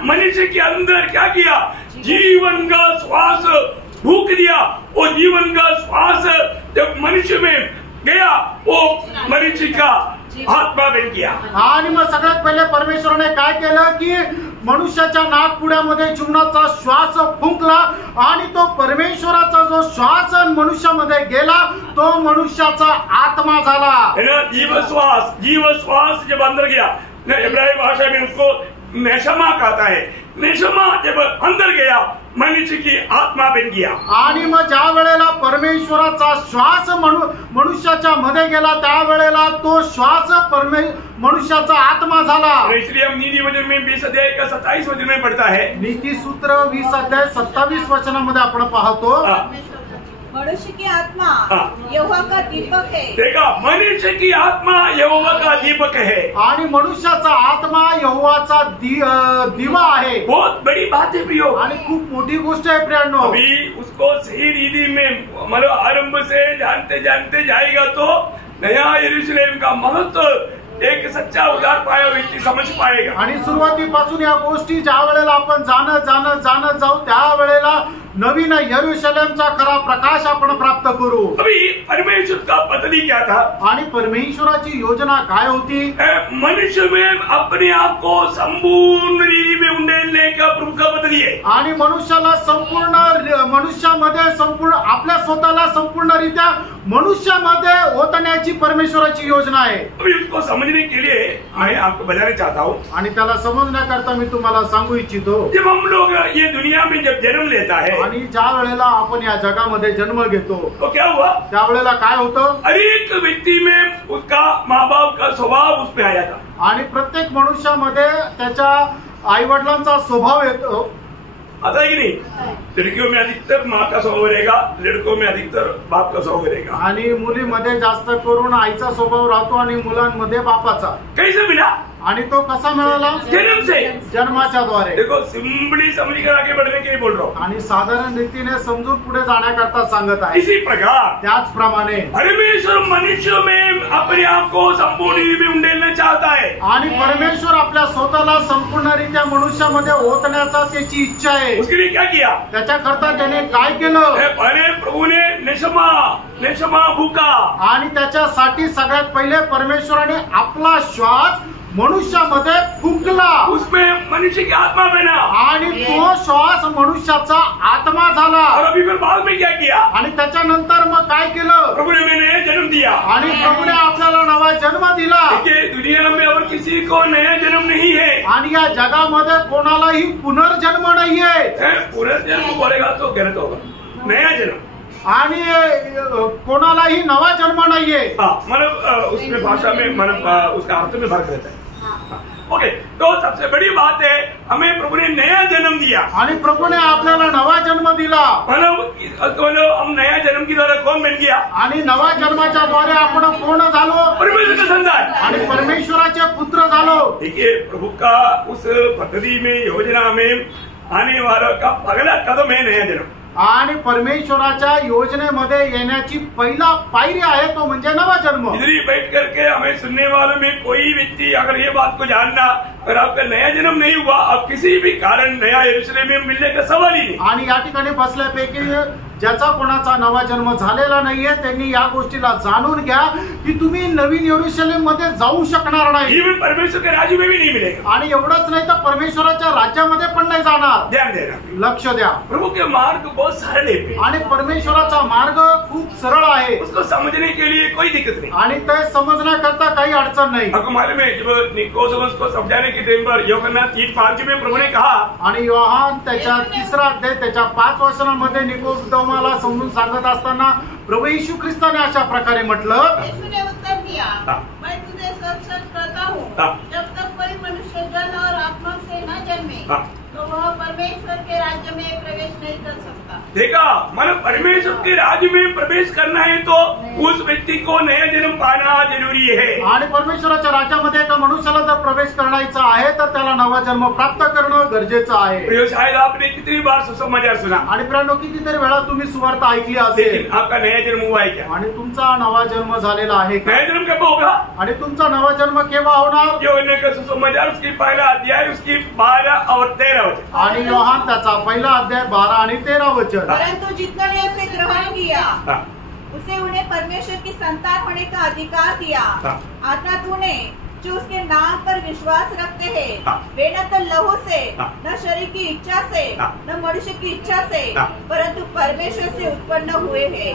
मनुष्य के अंदर क्या किया? जीवन का श्वास फूंक दिया। वो जीवन का श्वास जब मनुष्य में गया वो मनुष्य का आत्मा बन गया। आणि मग सगळ्यात पहिले परमेश्वराने काय केलं की मनुष्याच्या नाकपुड्यामध्ये जीवनाचा श्वास फुंकला आणि तो परमेश्वराचा जो श्वास मनुष्यामध्ये गेला तो मनुष्याचा आत्मा झाला। जीवश्वास जब अंदर गया, इब्रानी भाषा में उसको नेशमा कहता है। नेशमा जब अंदर गया मनुष्य की आत्मा बन गया। आणि मग ज्या वेळेला परमेश्वराचा श्वास मनुष्याच्या मध्ये गेला त्यावेळेला तो श्वास मनुष्याचा आत्मा झाला। इसलिए हम नीति वचन में 20 अध्याय का 27 वचन में पढ़ता है। नीति सूत्र 20 अध्याय 27 वचनामध्ये आपण पाहतो मनुष्य की आत्मा यहोवा का दीपक है। देखा, मनुष्य की आत्मा यहोवा का दीपक है। आणि मनुष्याचा आत्मा यहोवाचा दिवा आहे। बहुत बड़ी बात है प्रियो। आणि खूप मोठी गोष्ट आहे प्रियांनो। अभी उसको सही रीति में मतलब आरंभ से जानते जानते जाएगा तो नया यरूशलेम का महत्व एक सच्चा उदार पाया व्यक्ती समज पाएगा। आणि सुरुवातीपासून या गोष्टी ज्या वेळेला आपण जाणत जाऊ त्यावेळेला नवीन यरूशलेमचा खरा प्रकाश आपण प्राप्त करू। अभी परमेश्वर का पद्धति क्या था? आणि परमेश्वराची योजना काय होती? मनुष्य में अपने आप को संपूर्ण रीति में उंडेलने का प्रभु का पद्धति है। आणि मनुष्यामध्ये संपूर्ण आपल्या स्वतःला संपूर्णरित्या मनुष्यामध्ये ओतण्याची परमेश्वराची योजना आहे। अभी उसको समझने के लिए मैं आपको बताना चाहता हूँ आणि त्याला समजण्याकरता मी तुम्हाला सांगू इच्छितो। जब हम लोग ये दुनिया में जब जन्म लेता है आणि ज्या वेळेला आपण या जगामध्ये जन्म घेतो तो क्या हुआ? त्यावेळेला काय होतं? हर एक व्यक्ति में उसका माँ बाप का स्वभाव उसमें आ जाता। आणि प्रत्येक मनुष्यामध्ये त्याच्या आई वडिलांचा स्वभाव येतो। आता है कि नहीं? लड़कियों में अधिकतर माँ का स्वभाव रहेगा, लड़कों में अधिकतर बाप का स्वभाव रहेगा। आणि मुलीमध्ये जास्त करून आईचा स्वभाव राहतो आणि मुलांमध्ये बापाचा। कैसे मिला? आणि तो कसा मिळाला? जन्म से। जन्माच्या द्वारे। देखो सिंपली समझकर आगे बढ़ने के लिए बोल रहा हूँ। आणि साधारण रीतीने समजून पुढे जाण्याकरता सांगत आहे। इसी प्रकार त्याचप्रमाणे परमेश्वर मनुष्य में अपने आप को संपूर्ण में उंडेलना चाहता है। आणि परमेश्वर आपल्या स्वतःला संपूर्णरित्या मनुष्यामध्ये ओतण्याचा त्याची इच्छा आहे। उसके लिए क्या किया? त्याच्याकरता त्याने काय केलं? पहले प्रभु ने नेशमा भूका, आणि त्याच्यासाठी सगळ्यात पहिले परमेश्वराने आपला श्वास मनुष्यामध्ये फुंकला, उसमें मनुष्य की आत्मा बना, आणि तो श्वास मनुष्याचा आत्मा झाला। और अभी फिर बाद में क्या किया? आणि त्याच्यानंतर मग काय केलं? प्रभु ने मैंने जन्म दिया, आणि प्रभूने आपल्याला नवा जन्म दिला। देखिए दुनिया में और किसी को नया जन्म नहीं है, आणि या जगामध्ये कोणालाही पुनर्जन्म नाहीये। पुनर्जन्म बोलेगा तो गलत होगा, नया जन्म। आणि कोणालाही नवा जन्म नाहीये। मतलब उसमें भाषा में मतलब उसका अर्थ में फर्क रहता है। ओके, तो सबसे बड़ी बात है हमें प्रभु ने नया जन्म दिया, आणि प्रभूने आपल्याला नवा जन्म दिला। मतलब हम नया जन्म के द्वारा कौन बन गया? आणि नवा जन्माच्या द्वारे आपण पूर्ण झालो, परमेश्वर का संतान, आणि परमेश्वराचे पुत्र झालो। देखिए प्रभु का उस पद्धति में योजना में आने वाला का पहला कदम है नया जन्म। आणि परमेश्वराच्या योजनेमध्ये येण्याची पहिला पायरी आहे तो म्हणजे नवा जन्म। इधर ही बैठ करके हमें सुनने वालों में कोई व्यक्ति अगर ये बात को जानना, अगर आपका नया जन्म नहीं हुआ, अब किसी भी कारण नया यरूशलेम में मिलने का सवाल ही नहीं। आणि या ठिकाणी बसल्यापैकी ज्याचा कोणाचा नवा जन्म झालेला नाहीये त्यांनी या गोष्टीला जाणून घ्या की तुम्ही नवीन यरूशलेम मध्ये जाऊ शकणार नाही, इवन परमेश्वर के राज्य में भी नहीं मिलेगा। आणि एवढंच नाही तर परमेश्वराच्या राज्यामध्ये पण नाही जाणार। ध्यान देना, लक्ष द्या, प्रभु के मार्ग बहुत सरल है, आणि परमेश्वराचा मार्ग खूप सरळ आहे, उसको समझने के लिए कोई दिक्कत नहीं, आणि ते समजण्याकरता काही अडचण नाही। आपको मालूम है जब निकोदेमस को समझाने के टाइम पर यूहन्ना 3:5 में प्रभु ने कहा, आणि योहान त्याच्या 3रा अध्याय त्याच्या 5 वचनामध्ये निकोदेमाला समजून सांगत असताना प्रभू येशू ख्रिस्ताने अशा प्रकारे म्हटलं, यीशु ने उत्तर दिया, मैं तुझे सच सच कहता हूँ, जब तक कोई मनुष्य जल और आत्मा से न जन्मे तो वह परमेश्वर के राज्य में प्रवेश नहीं कर सकता। देखा, मतलब परमेश्वर के राज्य में प्रवेश करना है तो उस व्यक्ति को नया जन्म पाना जरूरी है। आणि परमेश्वराच्या राज्यामध्ये एका मनुष्याला जर प्रवेश करायचा आहे तर त्याला नवा जन्म प्राप्त करणं गरजेचं आहे। शायद आपने कितनी बार सुसमाचार सुना, आणि प्रियांनो कितीतरी वेळा तुम्ही सुवार्थ ऐकली असेल, लेकिन आपका नया जन्म हुआ है क्या? आणि तुमचा नवा जन्म झालेला आहे का? नया जन्म कब होगा? आणि तुमचा नवा जन्म केव्हा होणार? यूहन्ना का सुसमाचार उसकी पहला अध्याय उसकी 12 और 13 वचन, आणि योहान त्याचा पहिला अध्याय 12 आणि 13 वचन। परंतु जिन्होंने उसे ग्रहण किया उसे उन्हें परमेश्वर की संतान होने का अधिकार दिया। अतः तूने जो उसके नाम पर विश्वास रखते हैं वे न तो लहू से, न शरीर की इच्छा से, न मनुष्य की इच्छा से, परंतु परमेश्वर से उत्पन्न हुए हैं।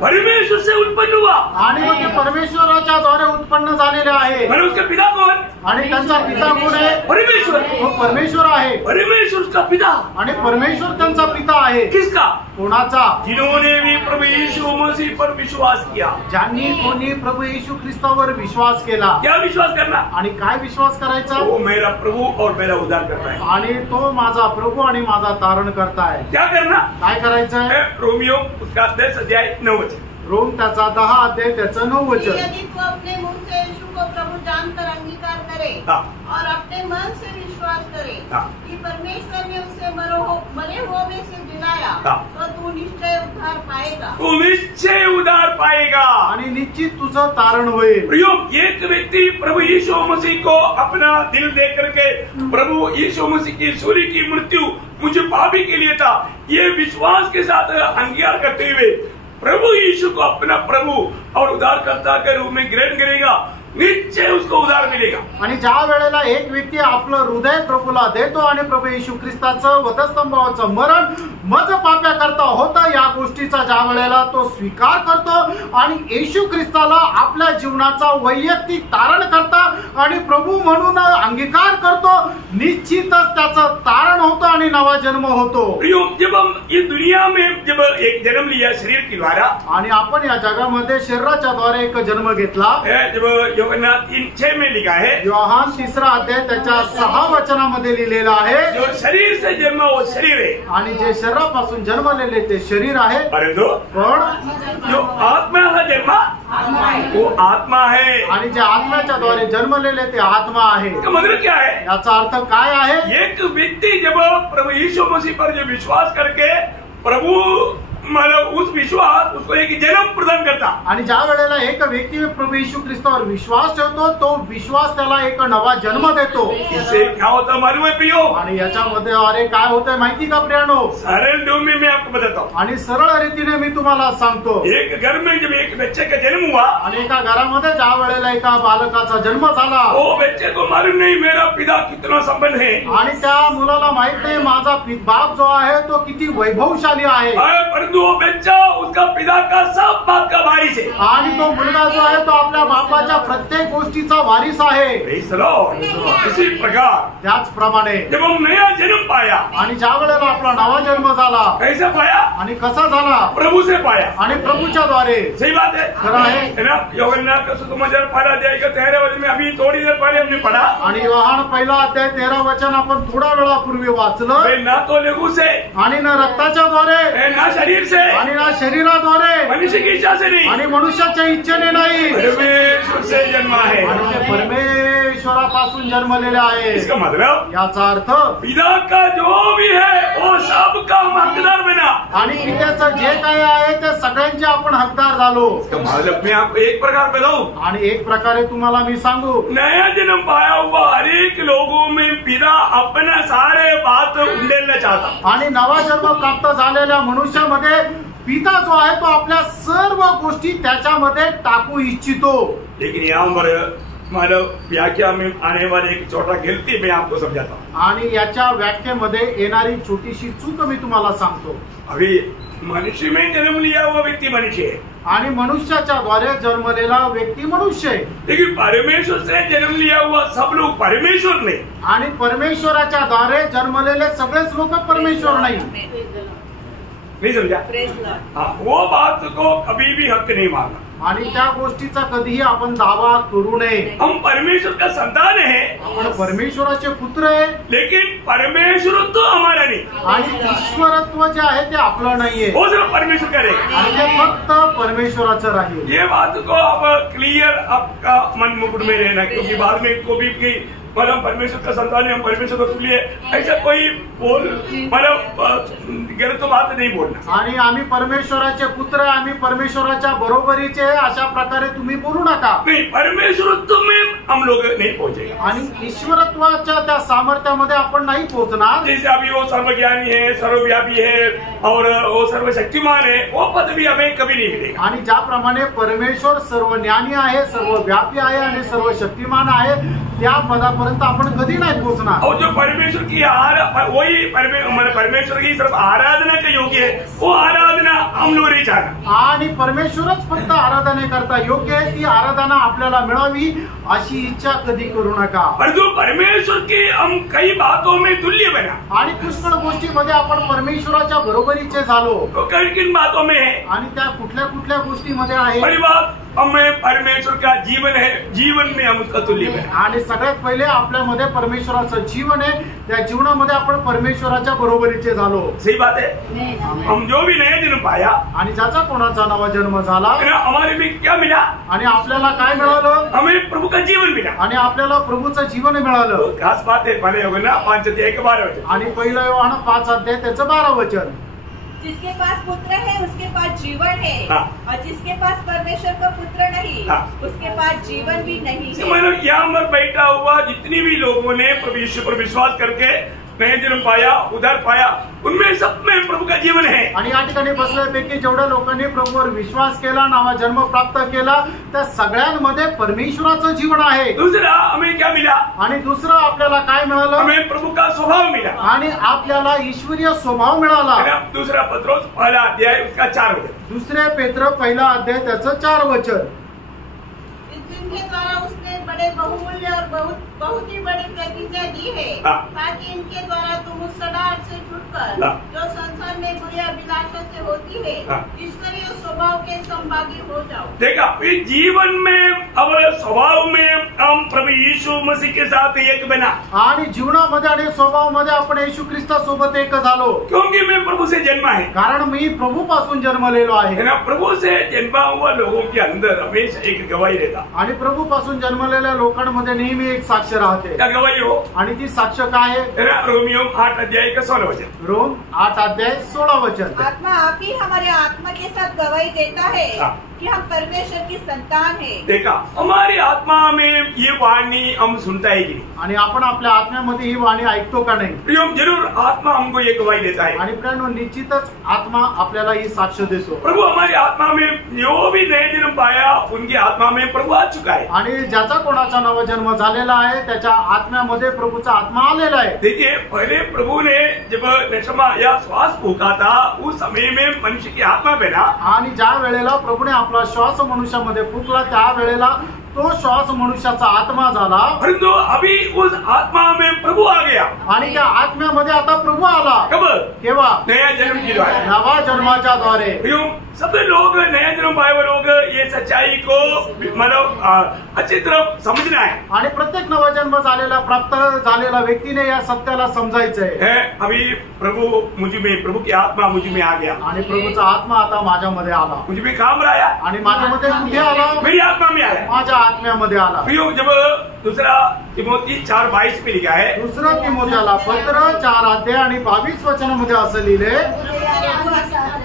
परमेश्वर से उत्पन्न हुआ, आणि मग ते परमेश्वराच्या द्वारे उत्पन्न झालेले आहे। और उसके पिता कौन? आणि त्यांचा पिता कोण आहे? परमेश्वर। तो परमेश्वर आहे, परमेश्वर उसका पिता, आणि परमेश्वर त्यांचा पिता आहे। किसका? कोणाचा? जिन्होंने भी प्रभु यीशु मसीह पर विश्वास किया। ज्यांनी कोणी प्रभू येशू ख्रिस्तावर विश्वास केला। क्या विश्वास करना? आणि काय विश्वास करायचा? वो मेरा प्रभु और मेरा उद्धार करता है। आणि तो माझा प्रभू आणि माझा तारण करता आहे। क्या करना? काय करायचं आहे? रोमियो उसका 10 अध्याय 9 वचन, रोम त्याचा 10 अध्याय त्याचं 9 वचन। यदि तू अपने मुंह से यीशु को प्रभु जानकर अंगीकार करे और अपने मन से विश्वास करे कि परमेश्वर ने उसे मरे हुए में से जिलाया तो तू निश्चय उद्धार पाएगा। तू निश्चय उद्धार पाएगा, आणि निश्चित तुझं तारण होईल। प्रियो, एक व्यक्ति प्रभु यीशु मसीह को अपना दिल दे करके प्रभु यीशु मसीह की सूली की मृत्यु मुझे पापी के लिए था, ये विश्वास के साथ अंगीकार करते हुए प्रभु यीशु को अपना प्रभु और उद्धारकर्ता के रूप में ग्रहण करेगा, निश्चय उसको उद्धार मिलेगा। आणि ज्या वेळेला एक व्यक्ती आपलं हृदय प्रभूला देतो आणि प्रभू येशू ख्रिस्ताचं वधस्तंभावरचं मरण मज पाप्या करता होतं, या गोष्टीचा ज्या वेळेला तो स्वीकार करतो आणि येशू ख्रिस्ताला आपल्या जीवनाचा वैयक्तिक तारण करता आणि प्रभू म्हणून अंगीकार करतो, निश्चितच त्याचं तारण होतं आणि नवा जन्म होतो। जब हम ये दुनिया में जब एक जन्म लिया शरीर के द्वारा, आणि आपण या जगामध्ये शरीराच्या द्वारे एक जन्म घेतला, जब यूहन्ना 3:6 में लिखा है, योहान 3रा अध्याय त्याच्या 6 वचनामध्ये लिहिलेला आहे, जो शरीर से जन्मा वो शरीर है, आणि जे शरीरापासून जन्मलेले ते शरीर आहे, परंतु पण जो आत्मा का जन्मा वो आत्मा है। आणि जे आत्म्याच्या द्वारे जन्मलेले ते आत्मा आहे। इसका मतलब क्या है? याचा अर्थ काय आहे? एक व्यक्ति जब प्रभु यीशु मसीह पर जो विश्वास करके प्रभु मतलब उस विश्वास उसको एक जन्म प्रदान करता। आणि ज्या वेळेला एक व्यक्ती प्रभु येशू ख्रिस्तावर विश्वास ठेवतो तो विश्वास त्याला एक नवा जन्म देतो। इससे क्या होता मालूम है प्रियो? आणि याच्यामध्ये अरे काय होतंय माहिती का प्रियानो? सरल ढंग में मैं आपको बताता हूँ। आणि सरळ रीतीने मी तुम्हाला सांगतो। एक घर में जब एक बच्चे का जन्म हुआ आणि एका घरामध्ये ज्या वेळेला एका बालकाचा जन्म झाला वो बच्चे को मालूम नहीं मेरा पिता कितना संपन्न है, आणि त्या मुलाला माहित नाही माझा बाप जो आहे तो किती वैभवशाली आहे, परंतु वो बच्चा उसका पिता का सब बात का वारिस है। आणि तो मुलगा जो आहे तो आपल्या बापाच्या प्रत्येक गोष्टीचा वारिस आहे। Praise the Lord। इसी प्रकार त्याचप्रमाणे जब हम नया जन्म पाया, आणि ज्या वेळेला आपला नवा जन्म झाला कैसे पाया? आणि कसा झाला? प्रभु से पाया। आणि प्रभूच्या द्वारे। सही बात है, खरं आहे। है ना? यूहन्ना का सुसमाचार पहला अध्याय का 13 वचन में अभी थोड़ी देर पहले हमने पढ़ा। आणि योहान पहिला अध्याय 13 वचन आपण थोडा वेळापूर्वी वाचलं। वे ना तो लघु से आणि न रक्ताच्या द्वारे ना शरीर से आणि ना शरीराद्वारे मनुष्य की इच्छा से नहीं, आणि मनुष्याच्या इच्छेने नाही, परमेश्वर से जन्मा है। आणि ते परमेश्वरापासून जन्मलेले आहे। इसका मतलब याचा अर्थ पिता का जो भी है वो सबका हम हकदार बना। आणि पित्याचं जे काही आहे ते सगळ्यांचे आपण हकदार झालो। इसका मतलब मैं आपको एक प्रकार बताऊं, आणि एक प्रकारे तुम्हाला मी सांगू, नया जन्म पाया हुआ हर एक लोगों में पिता अपना सारे बात उंडेलना चाहता। आणि नवा जन्म प्राप्त झालेल्या मनुष्यामध्ये पिता जो आहे तो आपल्या सर्व गोष्टी त्याच्यामध्ये टाकू इच्छितो। लेकिन यहाँ पर मतलब व्याख्या में आने वाले एक छोटा गलती मैं आपको समझाता हूँ। आणि याच्या व्याख्येमध्ये येणारी छोटीशी चूक मी तुम्हाला सांगतो। अभी मनुष्य में जन्म लिया हुआ व्यक्ति मनुष्य है, आणि मनुष्याच्या द्वारे जन्मलेला व्यक्ती मनुष्य आहे, लेकिन परमेश्वर से जन्म लिया हुआ सब लोग परमेश्वर नहीं। आणि परमेश्वराच्या द्वारे जन्मलेले सगळेच लोक परमेश्वर नाही। नहीं समझा? हाँ, वो बात को कभी भी हक नहीं मानना। आणि त्या गोष्टीचा कधीही आपण दावा करू नये। हम परमेश्वर का संतान है, आपण परमेश्वराचे पुत्र आहे, लेकिन परमेश्वर तो हमारा नहीं, आणि ईश्वरत्व जे आहे ते आपलं नाहीये, वो सिर्फ परमेश्वर करेगा। आणि ते फक्त परमेश्वराचं राहील। ये बात को अब क्लियर आपका मन मुकुट में रहना, क्योंकि बाद में को भी की मतलब परमेश्वर का संतान है, हम परमेश्वर को तुल्य है, ऐसा कोई बोल मतलब गलत बात नहीं बोलना। आणि आम्ही परमेश्वराचे पुत्र आहे, आम्ही परमेश्वराच्या बरोबरीचे आहे, अशा प्रकारे तुम्ही बोलू नका। नहीं, परमेश्वरत्व में हम लोग नहीं पहुंचेगा। आणि ईश्वरत्वाच्या त्या सामर्थ्यामध्ये आपण नाही पोहोचणार। जैसे अभी वो सर्वज्ञानी है, सर्वव्यापी है और वो सर्वशक्तिमान है, वो पद भी हमें कभी नहीं मिलेगा। आणि ज्याप्रमाणे परमेश्वर सर्व ज्ञानी आहे, सर्व व्यापी आहे आणि सर्व शक्तिमान आहे, त्या पदापर्यंत आपण कधी नाही पोहोचणार। और जो परमेश्वर की वही परमेश्वर की सिर्फ आराधना के योग्य है, वो आराधना हम लोग नहीं चाहना। आणि परमेश्वरच फक्त आराधना करता योग्य आहे, ती आराधना आपल्याला मिळावी अशी इच्छा कधी करू नका। परंतु परमेश्वर की हम कई बातों में तुल्य बना, आणि पुष्कळ गोष्टीमध्ये आपण परमेश्वराच्या बरोबरीचे झालो। तो किन किन बातों में है? आणि त्या कुठल्या कुठल्या गोष्टीमध्ये आहे? पहली बात, हमें परमेश्वर का जीवन है, जीवन में हम उसका तुल्य बने। आणि सगळ्यात पहिले आपल्यामध्ये परमेश्वराचं जीवन आहे, त्या जीवनामध्ये आपण परमेश्वराच्या बरोबरीचे झालो। सही बात है। हम जो भी नया जन्म पाया, आणि ज्याचा कोणाचा नवा जन्म झाला, हमारे में क्या मिला? आणि आपल्याला काय मिळालं? हमें प्रभु का जीवन मिला। आणि आपल्याला प्रभूचं जीवन मिळालं। खास बात है, पहले होगा ना 5 अध्याय के 12 वचन। आणि पहिलं योहान 5 अध्याय त्याचं 12 वचन। जिसके पास पुत्र है उसके पास जीवन है, हाँ। और जिसके पास परमेश्वर का पुत्र नहीं, हाँ। उसके पास जीवन भी नहीं है। मतलब यहाँ पर बैठा हुआ जितनी भी लोगों ने प्रभु यीशु पर विश्वास करके नया जन्म पाया, उद्धार पाया, उनमें सब में प्रभु का जीवन है। आणि या ठिकाणी बसल्यापैकी जेवढ्या लोकांनी प्रभूवर विश्वास केला, नवा जन्म प्राप्त केला, त्या सगळ्यांमध्ये परमेश्वराचं जीवन आहे। दूसरा, हमें क्या मिला? आणि दुसरं आपल्याला काय मिळालं? हमें प्रभु का स्वभाव मिला। आणि आपल्याला ईश्वरीय स्वभाव मिळाला। दूसरा पत्रोस पहला अध्याय उसका 4 वचन। दुसरे पेत्र पहिला अध्याय त्याचं 4 वचन। जिनके द्वारा उसने बड़े बहुमूल्य और बहुत ही बड़ी प्रतिज्ञा दी है, ताकि इनके द्वारा तुम उस सड़ाहट से छूटकर जो संसार में बुरी अभिलाषा से होती है, ईश्वरीय स्वभाव के संभागी हो जाओ। देखा, इस जीवन में और स्वभाव में हम प्रभु यीशु मसीह के साथ एक बना, आणि जीवनामध्ये आणि स्वभावामध्ये आपण येशू ख्रिस्तासोबत एक झालो, क्योंकि मैं प्रभु से जन्मा है। कारण मी प्रभू पासून जन्मलेलो आहे। ना, प्रभु से जन्मा हुआ लोगों के अंदर हमेशा एक गवाही रहता, आणि प्रभू पासून जन्मलेल्या लोकांमध्ये नेहमी एक साक्ष राहते। क्या गवाही हो? आणि ती साक्ष काय आहे? रोमियो 8 अध्याय का 16 वचन। रोम 8 अध्याय 16 वचन। आत्मा आपकी हमारे आत्मा के साथ गवाही देता है कि हम परमेश्वर की संतान है। देखा, हमारी आत्मा में ये वाणी हम सुनता है कि नहीं? आणि आपण आपल्या आत्म्यामध्ये ही वाणी ऐकतो का नाही? प्रियम, जरूर आत्मा हमको ये गवाही देता है। आणि प्रियांनो, निश्चितच आत्मा आपल्याला ही साक्ष देतो। प्रभु हमारी आत्मा में जो भी नए जन्म पाया, उनकी आत्मा में प्रभु आ चुका है। आणि ज्याचा कोणाचा नवा जन्म झालेला आहे, त्याच्या आत्म्यामध्ये प्रभूचा आत्मा आलेला आहे। देखिए, पहले प्रभु ने जब नशमा या श्वास फूका था, उस समय में मनुष्य की आत्मा बना, आणि ज्या वेळेला प्रभूने आपला श्वास मनुष्यामध्ये फुकला, त्या वेळेला तो श्वास मनुष्याचा आत्मा झाला। परंतु अभी उस आत्मा में प्रभु आ गया, आणि त्या आत्म्यामध्ये आता प्रभू आला। कब? केव्हा? नया जन्म की द्वारा, नवा जन्माच्या द्वारे। सब लोग नया जन्म पाए हुए लोग ये सच्चाई को मतलब अच्छी तरह समझना है। आणि प्रत्येक नवा जन्म झालेला, प्राप्त झालेला व्यक्तीने या सत्याला समजायचंय है। अभी प्रभु मुझ में, प्रभु की आत्मा मुझ में आ गया, आणि प्रभूचा आत्मा आता माझ्यामध्ये आला। मुझ में काम रहा, आणि माझ्यामध्ये कुठे आला? मेरी आत्मा में आया, माझ्या आत्म्यामध्ये आला। प्रियो, जब दूसरा तिमोथी 4:22 में लिखा है, दुसरं तिमोथेला पत्र 4 अध्याय आणि 22 वचनामध्ये असं लिहिले,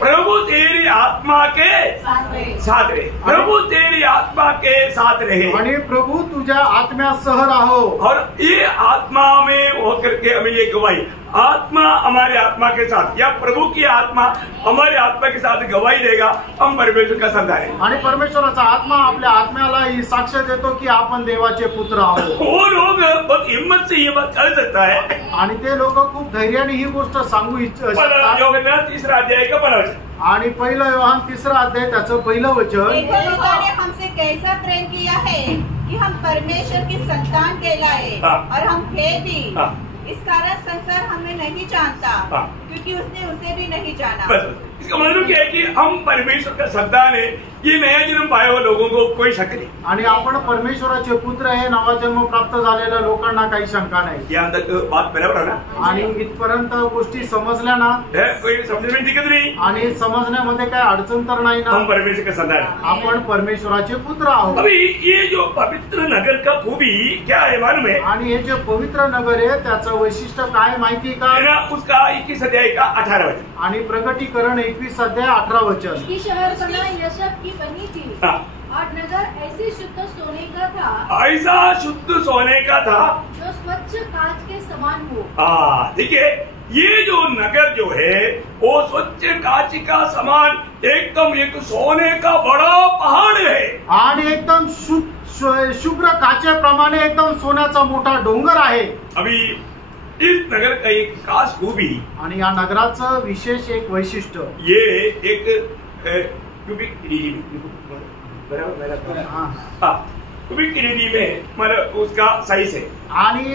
प्रभु तेरी आत्मा के साथ रहे, प्रभु तेरी आत्मा के साथ रहे, आणि प्रभू तुझ्या आत्म्यासह राहो। और ये आत्मा में होकर के हमें ये गवाही, आत्मा हमारे आत्मा के साथ या प्रभु की आत्मा हमारे आत्मा के साथ गवाही देगा, हम परमेश्वर का संतान है। आणि परमेश्वराचा आत्मा आपल्या आत्म्याला ही साक्ष देतो की आपण देवाचे पुत्र आहोत। वो लोग बहुत हिम्मत से ये बात कर सकता है, आणि ते लोक खूप धैर्याने ही गोष्ट सांगू शकतात। योहन्ना 3 अध्याय का 15 वचन, आणि 1 योहान 3 अध्याय त्याचं 1 वचन, देखो पिता ने हमसे कैसा प्रेम किया है कि हम परमेश्वर की संतान कहलाए, और हम थे भी। इस कारण संसार हमें नहीं जानता, क्योंकि उसने उसे भी नहीं जाना। बस इसका मतलब क्या है कि हम परमेश्वर का संतान है, ये नया जन्म पाए हुए लोगों को कोई शक नहीं। आणि आपण परमेश्वराचे पुत्र आहे, नवा जन्म प्राप्त झालेल्या लोकांना काही शंका नाही। यहाँ तक बात बराबर है ना? आणि इथपर्यंत गोष्टी समजल्या ना? कोई समझने में दिक्कत नहीं, आणि समजण्यामध्ये काय अडचण तर नाही ना? हम परमेश्वर का संतान है, आपण परमेश्वराचे पुत्र आहोत। अभी ये जो पवित्र नगर का खूबी क्या है मालूम है? आणि हे जे पवित्र नगर आहे त्याचं वैशिष्ट्य काय माहिती का? उसका 21 अध्याय का 18 वचन, आणि प्रकटीकरण 21 अध्याय 18 वचन। उसकी शहर बना यशब की बनी थी, और नगर ऐसे शुद्ध सोने का था, ऐसा शुद्ध सोने का था जो स्वच्छ कांच के समान हो। देखिए, ये जो नगर जो है वो स्वच्छ कांच का समान एकदम एक सोने का बड़ा पहाड़ है, आणि एकदम शुभ्र काचेप्रमाणे एकदम सोन्याचा मोठा डोंगर आहे। अभी इस नगर का एक खास खूबी, आणि या नगराचं विशेष एक वैशिष्ट्य, ये एक क्यूबिक क्यूबिक रीति में मतलब उसका साइज है, आणि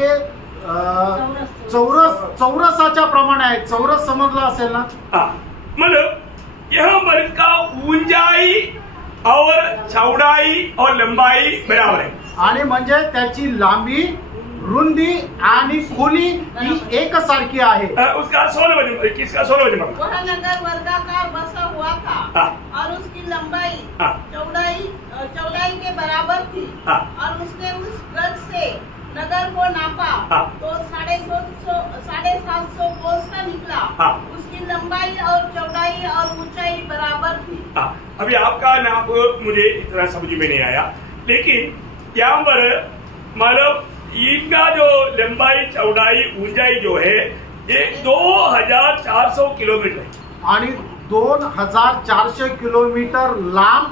चौरसाच्या प्रमाणे आहे। चौरस समजला असेल ना? मतलब यहाँ पर इसका ऊंचाई और चौड़ाई और लंबाई बराबर है, आणि म्हणजे त्याची लांबी, रुंदी आणि खोली ही एकसारखी आहे। उसका 16 वजन, किसका 16 वजन? वह नगर वर्गाकार बसा हुआ था, और उसकी लंबाई चौड़ाई के बराबर थी, और उसने उस गज से नगर को नापा तो 750 कोस का निकला। उसकी लंबाई और चौड़ाई और ऊंचाई बराबर थी। अभी आपका नाप मुझे इतना समझ में नहीं आया, लेकिन यहाँ पर मतलब इनका जो लंबाई, चौड़ाई, ऊंचाई जो है ये 2400 किलोमीटर है, आणि 2400 किलोमीटर लांब,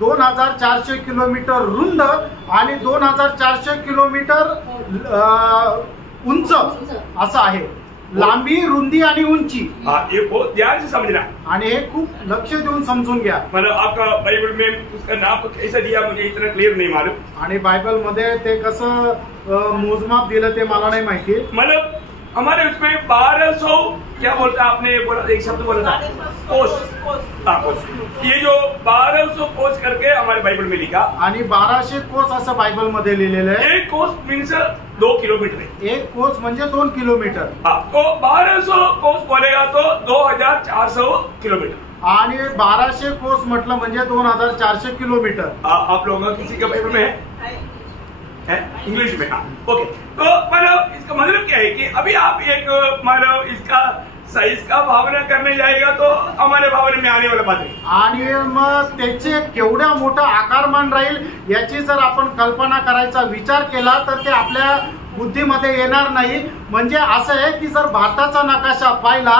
2400 किलोमीटर रुंद आणि 2400 किलोमीटर उंच असं आहे। लांबी, रुंदी आणि उंची। ये बहुत ध्यान से समझना। आणि हे खूप लक्ष देऊन समजून घ्या। मतलब आपका बाइबल में उसका नाम कैसा दिया मुझे इतना क्लियर नहीं मालूम। आणि बायबल मध्ये ते कसं मोजमाप दिलं ते मला नाही माहिती। मतलब हमारे उसमें 1200 क्या बोलता आपने बोला, एक शब्द बोला था कोस। ये जो 1200 कोस करके हमारे बाइबल में लिखा, आणि 1200 कोस असं बायबल मध्ये लिहिलेलं आहे। एक कोस मीन्स 2 किलोमीटर है। एक कोस म्हणजे 2 किलोमीटर। तो 1200 कोस बोलेगा तो 2400 किलोमीटर। आणि 1200 कोस म्हटलं म्हणजे 2400 किलोमीटर। आप लोगों का किसी का बाइबल में है इंग्लिश में? हाँ, ओके। तो मतलब इसका मतलब क्या है कि अभी आप एक मतलब इसका साइज का भावना करने जाएगा तो हमारे भावना में आने वाला बात है। आणि मग त्याचे केवढा मोठा आकारमान राहील याची जर आपण कल्पना करायचा विचार केला तर ते आपल्या बुद्धीमध्ये येणार नाही। म्हणजे असं आहे की जर भारताचा नकाशा पाहिला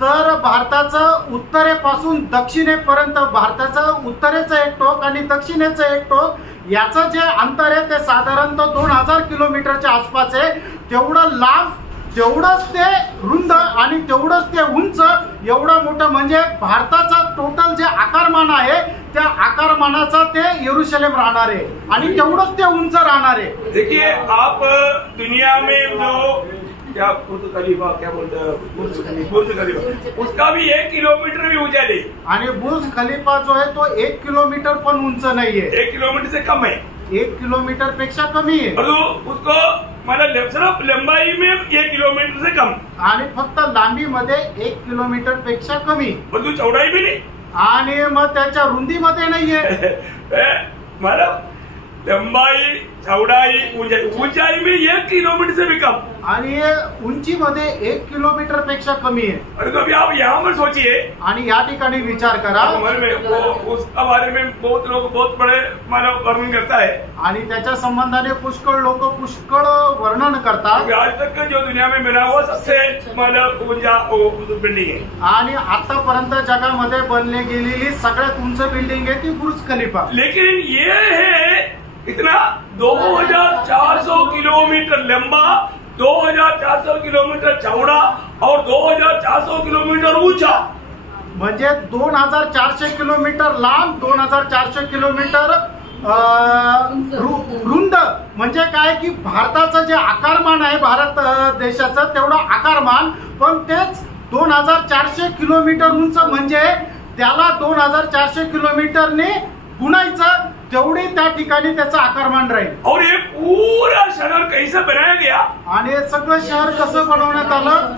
तर भारताचं उत्तरेपासून दक्षिणेपर्यंत, भारताचं उत्तरेचं एक टोक आणि दक्षिणेचं एक टोक याचं जे अंतर आहे ते साधारणतः 2000 किलोमीटरच्या आसपास आहे। तेवढं लांब, तेवढंच ते रुंद आणि तेवढंच ते उंच, एवढं मोठं म्हणजे भारताचं टोटल जे आकारमान आहे त्या आकारमानाचा ते यरूशलेम राहणार आहे आणि तेवढंच ते उंच राहणार आहे। देखिए आप दुनिया में जो क्या बुर्ज खलीफा क्या बोलते हैं, बुर्ज खलीफा, उसका भी 1 किलोमीटर भी ऊंचा नहीं। आणि बुर्ज खलीफा जो आहे तो 1 किलोमीटर पण उंच नाहीये, 1 किलोमीटर से कम है, 1 किलोमीटर पेक्षा कमी आहे। और उसको मतलब सिर्फ लंबाई में 1 किलोमीटर से कम, आणि फक्त लांबीमध्ये 1 किलोमीटर पेक्षा कमी, मतलब चौड़ाई भी नहीं, आणि मग त्याच्या रुंदीमध्ये नाहीये। मतलब लंबाई, चौड़ाई, ऊंचाई में 1 किलोमीटर से भी कम, आणि उंचीमध्ये 1 किलोमीटर पेक्षा कमी आहे। अरे तो अभी आप यहाँ पर सोचिए, आणि या ठिकाणी विचार करा, उसका बारे में बहुत लोग बहुत बड़े मानव वर्णन करता है आणि त्याच्या संबंधाने पुष्कळ लोक पुष्कळ वर्णन करतात। आज तक का जो दुनिया में बना हुआ सबसे मतलब ऊंचा बिल्डिंग है, आणि आतापर्यंत जगामध्ये बनले गेलेली सगळ्यात उंच बिल्डिंग आहे ती बुर्ज खलीफा। लेकिन ये है इतना 2400 किलोमीटर लंबा, 2400 किलोमीटर चौड़ा और 2400 किलोमीटर ऊंचा। म्हणजे 2400 किलोमीटर लांब, 2400 किलोमीटर रुंद। म्हणजे काय की भारताचं जे आकारमान आहे भारत देशाचं तेवढं आकारमान, पण तेच 2400 किलोमीटर उंच, म्हणजे त्याला 2400 किलोमीटरने गुणायचं, तेवढी त्या ठिकाणी त्याचं आकारमान राहील। और ये पूरा शहर कैसे बनाया गया, आणि हे सगळं शहर कसं बनवण्यात आलं,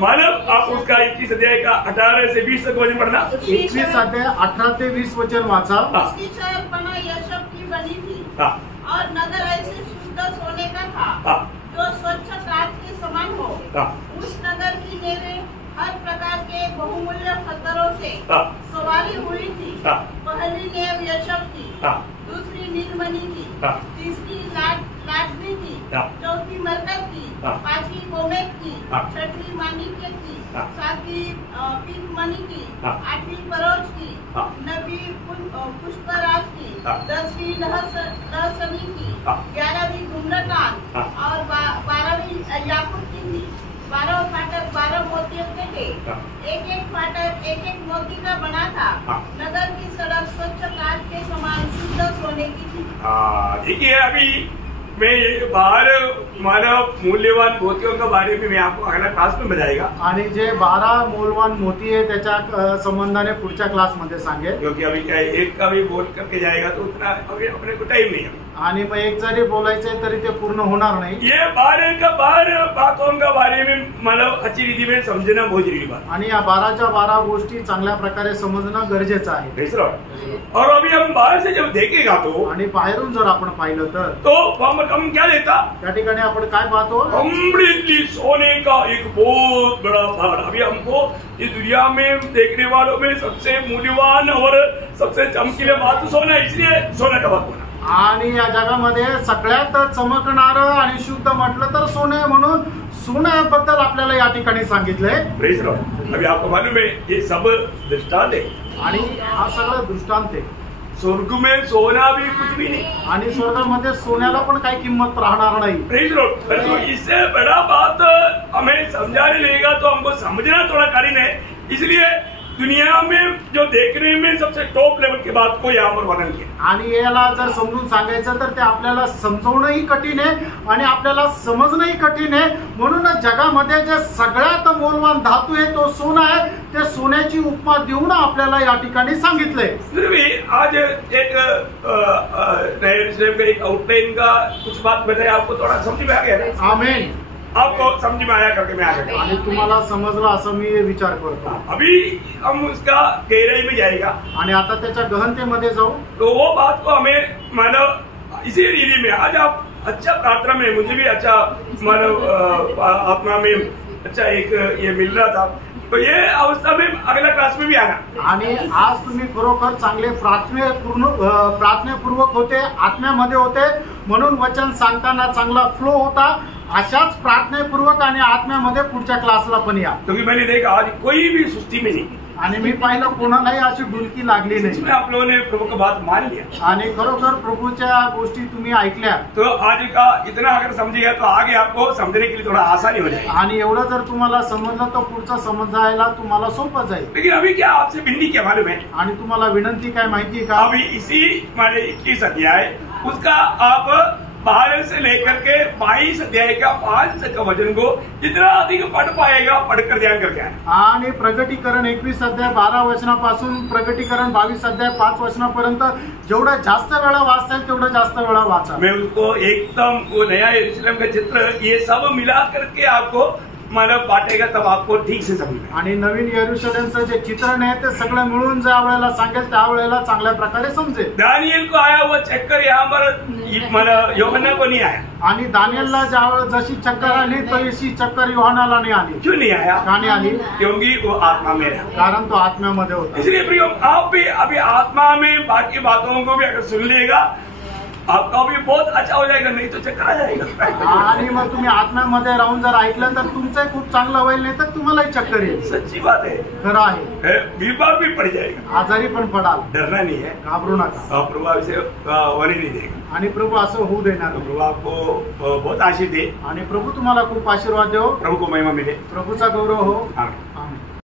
मालूम आप उसका 21 अध्याय का 18 से 20 तक वचन पढ़ना। 21 अध्याय 18 ते 20 वचन वाचा। उसकी शहरपना यशब की बनी थी और नगर ऐसे शुद्ध सोने का था जो स्वच्छ कांच के समान हो। उस नगर की नेवें हर प्रकार के बहुमूल्य पत्थरों से सवारी हुई थी। पहली नेव यशब की, दूसरी नीलमणि की, तीसरी लाडली की, चौथी मरकत की, पांचवी गोमेद की, छठवीं माणिक्य की, सातवीं पीतमणि की, आठवीं परोज की, नवीं पुष्पराज की, 10वीं लहसनी की, 11वीं धूम्रकांत और 12वीं याकूत की थी। 12 फाटक 12 मोतियों के थे, एक फाटक एक मोती का बना था। नगर की सड़क स्वच्छ कांच के समान शुद्ध सोने की थी। देखिए अभी मैं ये बाहर मानव मूल्यवान मोतियों के बारे में मैं आपको अगला क्लास में बताएगा, आणि जे 12 मौल्यवान मोती आहे त्याच्या संबंधाने पुढच्या क्लासमध्ये सांगेल। क्योंकि अभी क्या है, एक का भी बोल करके जाएगा तो उतना अभी अपने को टाइम नहीं है, आणि मग एक जरी बोलायचंय तरी ते पूर्ण होणार नाही। ये बाहर बातों का बारे में मतलब अच्छी रीति में समझना बहुत जरूरी बात, आणि या 12च्या 12 गोष्टी चांगल्या प्रकारे समजणं गरजेचं आहे। और अभी हम बाहर से जब देखेगा तो, आणि बाहेरून जर आपण पाहिलं तर हम क्या देता, त्या ठिकाणी आपण काय पाहतो, कम्प्लीटली सोने का एक बहुत बड़ा पहाड़। अभी हमको इस दुनिया में देखने वालों में सबसे मूल्यवान और सबसे चमकीले बात तो सोना, इसलिए सोना का बात होना। आणि या जगामध्ये सगळ्यात चमकणार आणि शुद्ध म्हटलं तर सोने, म्हणून सोन्याबद्दल आपल्याला या ठिकाणी सांगितलंय। अभी आपको मालूम है ये सब दृष्टांत है, आणि हा सगळं दृष्टांत आहे। स्वर्ग में सोना भी कुछ भी नहीं, आणि स्वर्गामध्ये सोन्याला पण काही किंमत राहणार नाही. Praise Lord. तो इससे बड़ा बात हमें समझाने लगेगा तो हमको समझना थोड़ा कठिन है. इसलिए दुनिया में जो देखने में सबसे टॉप लेवल की बात को यहाँ पर वर्णन किया. आणि याला जर समजून सांगायचं तर ते आपल्याला समजवणंही कठीण आहे आणि आपल्याला समजणंही कठीण आहे. म्हणून जगामध्ये जे सगळ्यात मौल्यवान धातू आहे तो सोना आहे. ते सोन्याची उपमा देऊन आपल्याला या ठिकाणी सांगितलंय. फिर भी आज एक नए यरूशलेम का एक आउटलाइन का कुछ बात बताया, आपको थोड़ा समझ में आ गया ना? आमेन. आपको समझ में आया करके मैं आ गया. आणि तुम्हाला समजलं असं मी विचार करतो. अभी हम उसका गहराई में जाएगा आणि आता त्याच्या गहनतेमध्ये जाऊ. तो वो बात को हमें मानो इसी रीति में आज आप अच्छा प्रार्थना में मुझे भी अच्छा मानो आत्मा में अच्छा एक ये मिल रहा था. तो ये अवस्था में अगला क्लास में भी आना. आणि आज तुम्ही खरोखर चांगले प्रार्थनेपूर्वक होते, आत्म्यामध्ये होते, म्हणून वचन सांगताना चांगला फ्लो होता. अशाच प्रार्थनेपूर्वक आणि आत्म्यामध्ये पुढच्या क्लासला पण या. क्योंकि मैंने देखा आज कोई भी सुस्ती में नहीं, आणि मी पाहिलं कोणालाही अशी डुलकी लागली नाही. इसमें आप लोगों ने प्रभु की बात मान लिया. आणि खरोखर प्रभूच्या गोष्टी तुम्ही ऐकल्या. तो आज का इतना अगर समझिएगा तो आगे आपको समझने के लिए थोड़ा आसानी हो जाएगी. आणि एवढं जर तुम्हाला समजलं तर पुढचं समजायला तुम्हाला सोपं जाईल. लेकिन अभी क्या आपसे विनती क्या मालूम है? आणि तुम्हाला विनंती काय माहिती का? अभी इसी हमारे 21 अध्याय उसका आप 12 से लेकर के 22 अध्याय का 5 तक का वचन को जितना अधिक पढ़ पाएगा पढ़कर ध्यान करके आए. आणि प्रगटीकरण 21 अध्याय 12 वचनापासून प्रगटीकरण 22 अध्याय 5 वचनापर्यंत जेवढं जास्त वेळा वाचता येईल तेवढं जास्त वेळा वाचा. मैं उसको एकदम वो नया यरूशलेम का चित्र ये सब मिला करके आपको मानव बांटेगा तब आपको ठीक से समझ में. आणि नवीन यरूशलेमचं जे चित्रण आहे ते सगळं मिळून ज्या वेळेला सांगेल त्यावेळेला चांगल्या प्रकारे समजेल. दानियल को आया हुआ चक्कर यहाँ पर योहन्ना को नहीं आया. आणि दानियलला ज्यावेळेस जशी चक्कर आली तशी चक्कर योहानाला नाही आली. क्यों नहीं आया? का नाही आली? क्योंकि वो आत्मा में रहा. कारण तो आत्म्यामध्ये होता. इसलिए प्रियो आप भी अभी आत्मा में बाकी बातों को भी अगर सुन लिएगा आपका भी बहुत अच्छा हो जाएगा, नहीं तो चक्कर आ जाएगा. आणि मग तुम्ही आत्म्यामध्ये राहून जर ऐकलं तर तुमचंही खूप चांगलं होईल, नाही तर तुम्हालाही चक्कर येईल. सच्ची बात है. खरं आहे. बीमार भी पड़ जाएगा, आजारी पण पडाल. डरना नहीं है, घाबरू नका. प्रभु से होने नहीं देगा. आणि प्रभू असं होऊ देणार नाही. प्रभु आपको बहुत आशीष दे. आणि प्रभू तुम्हाला खूप आशीर्वाद देव. प्रभु को महिमा मिले. प्रभूचा गौरव हो. आमीन.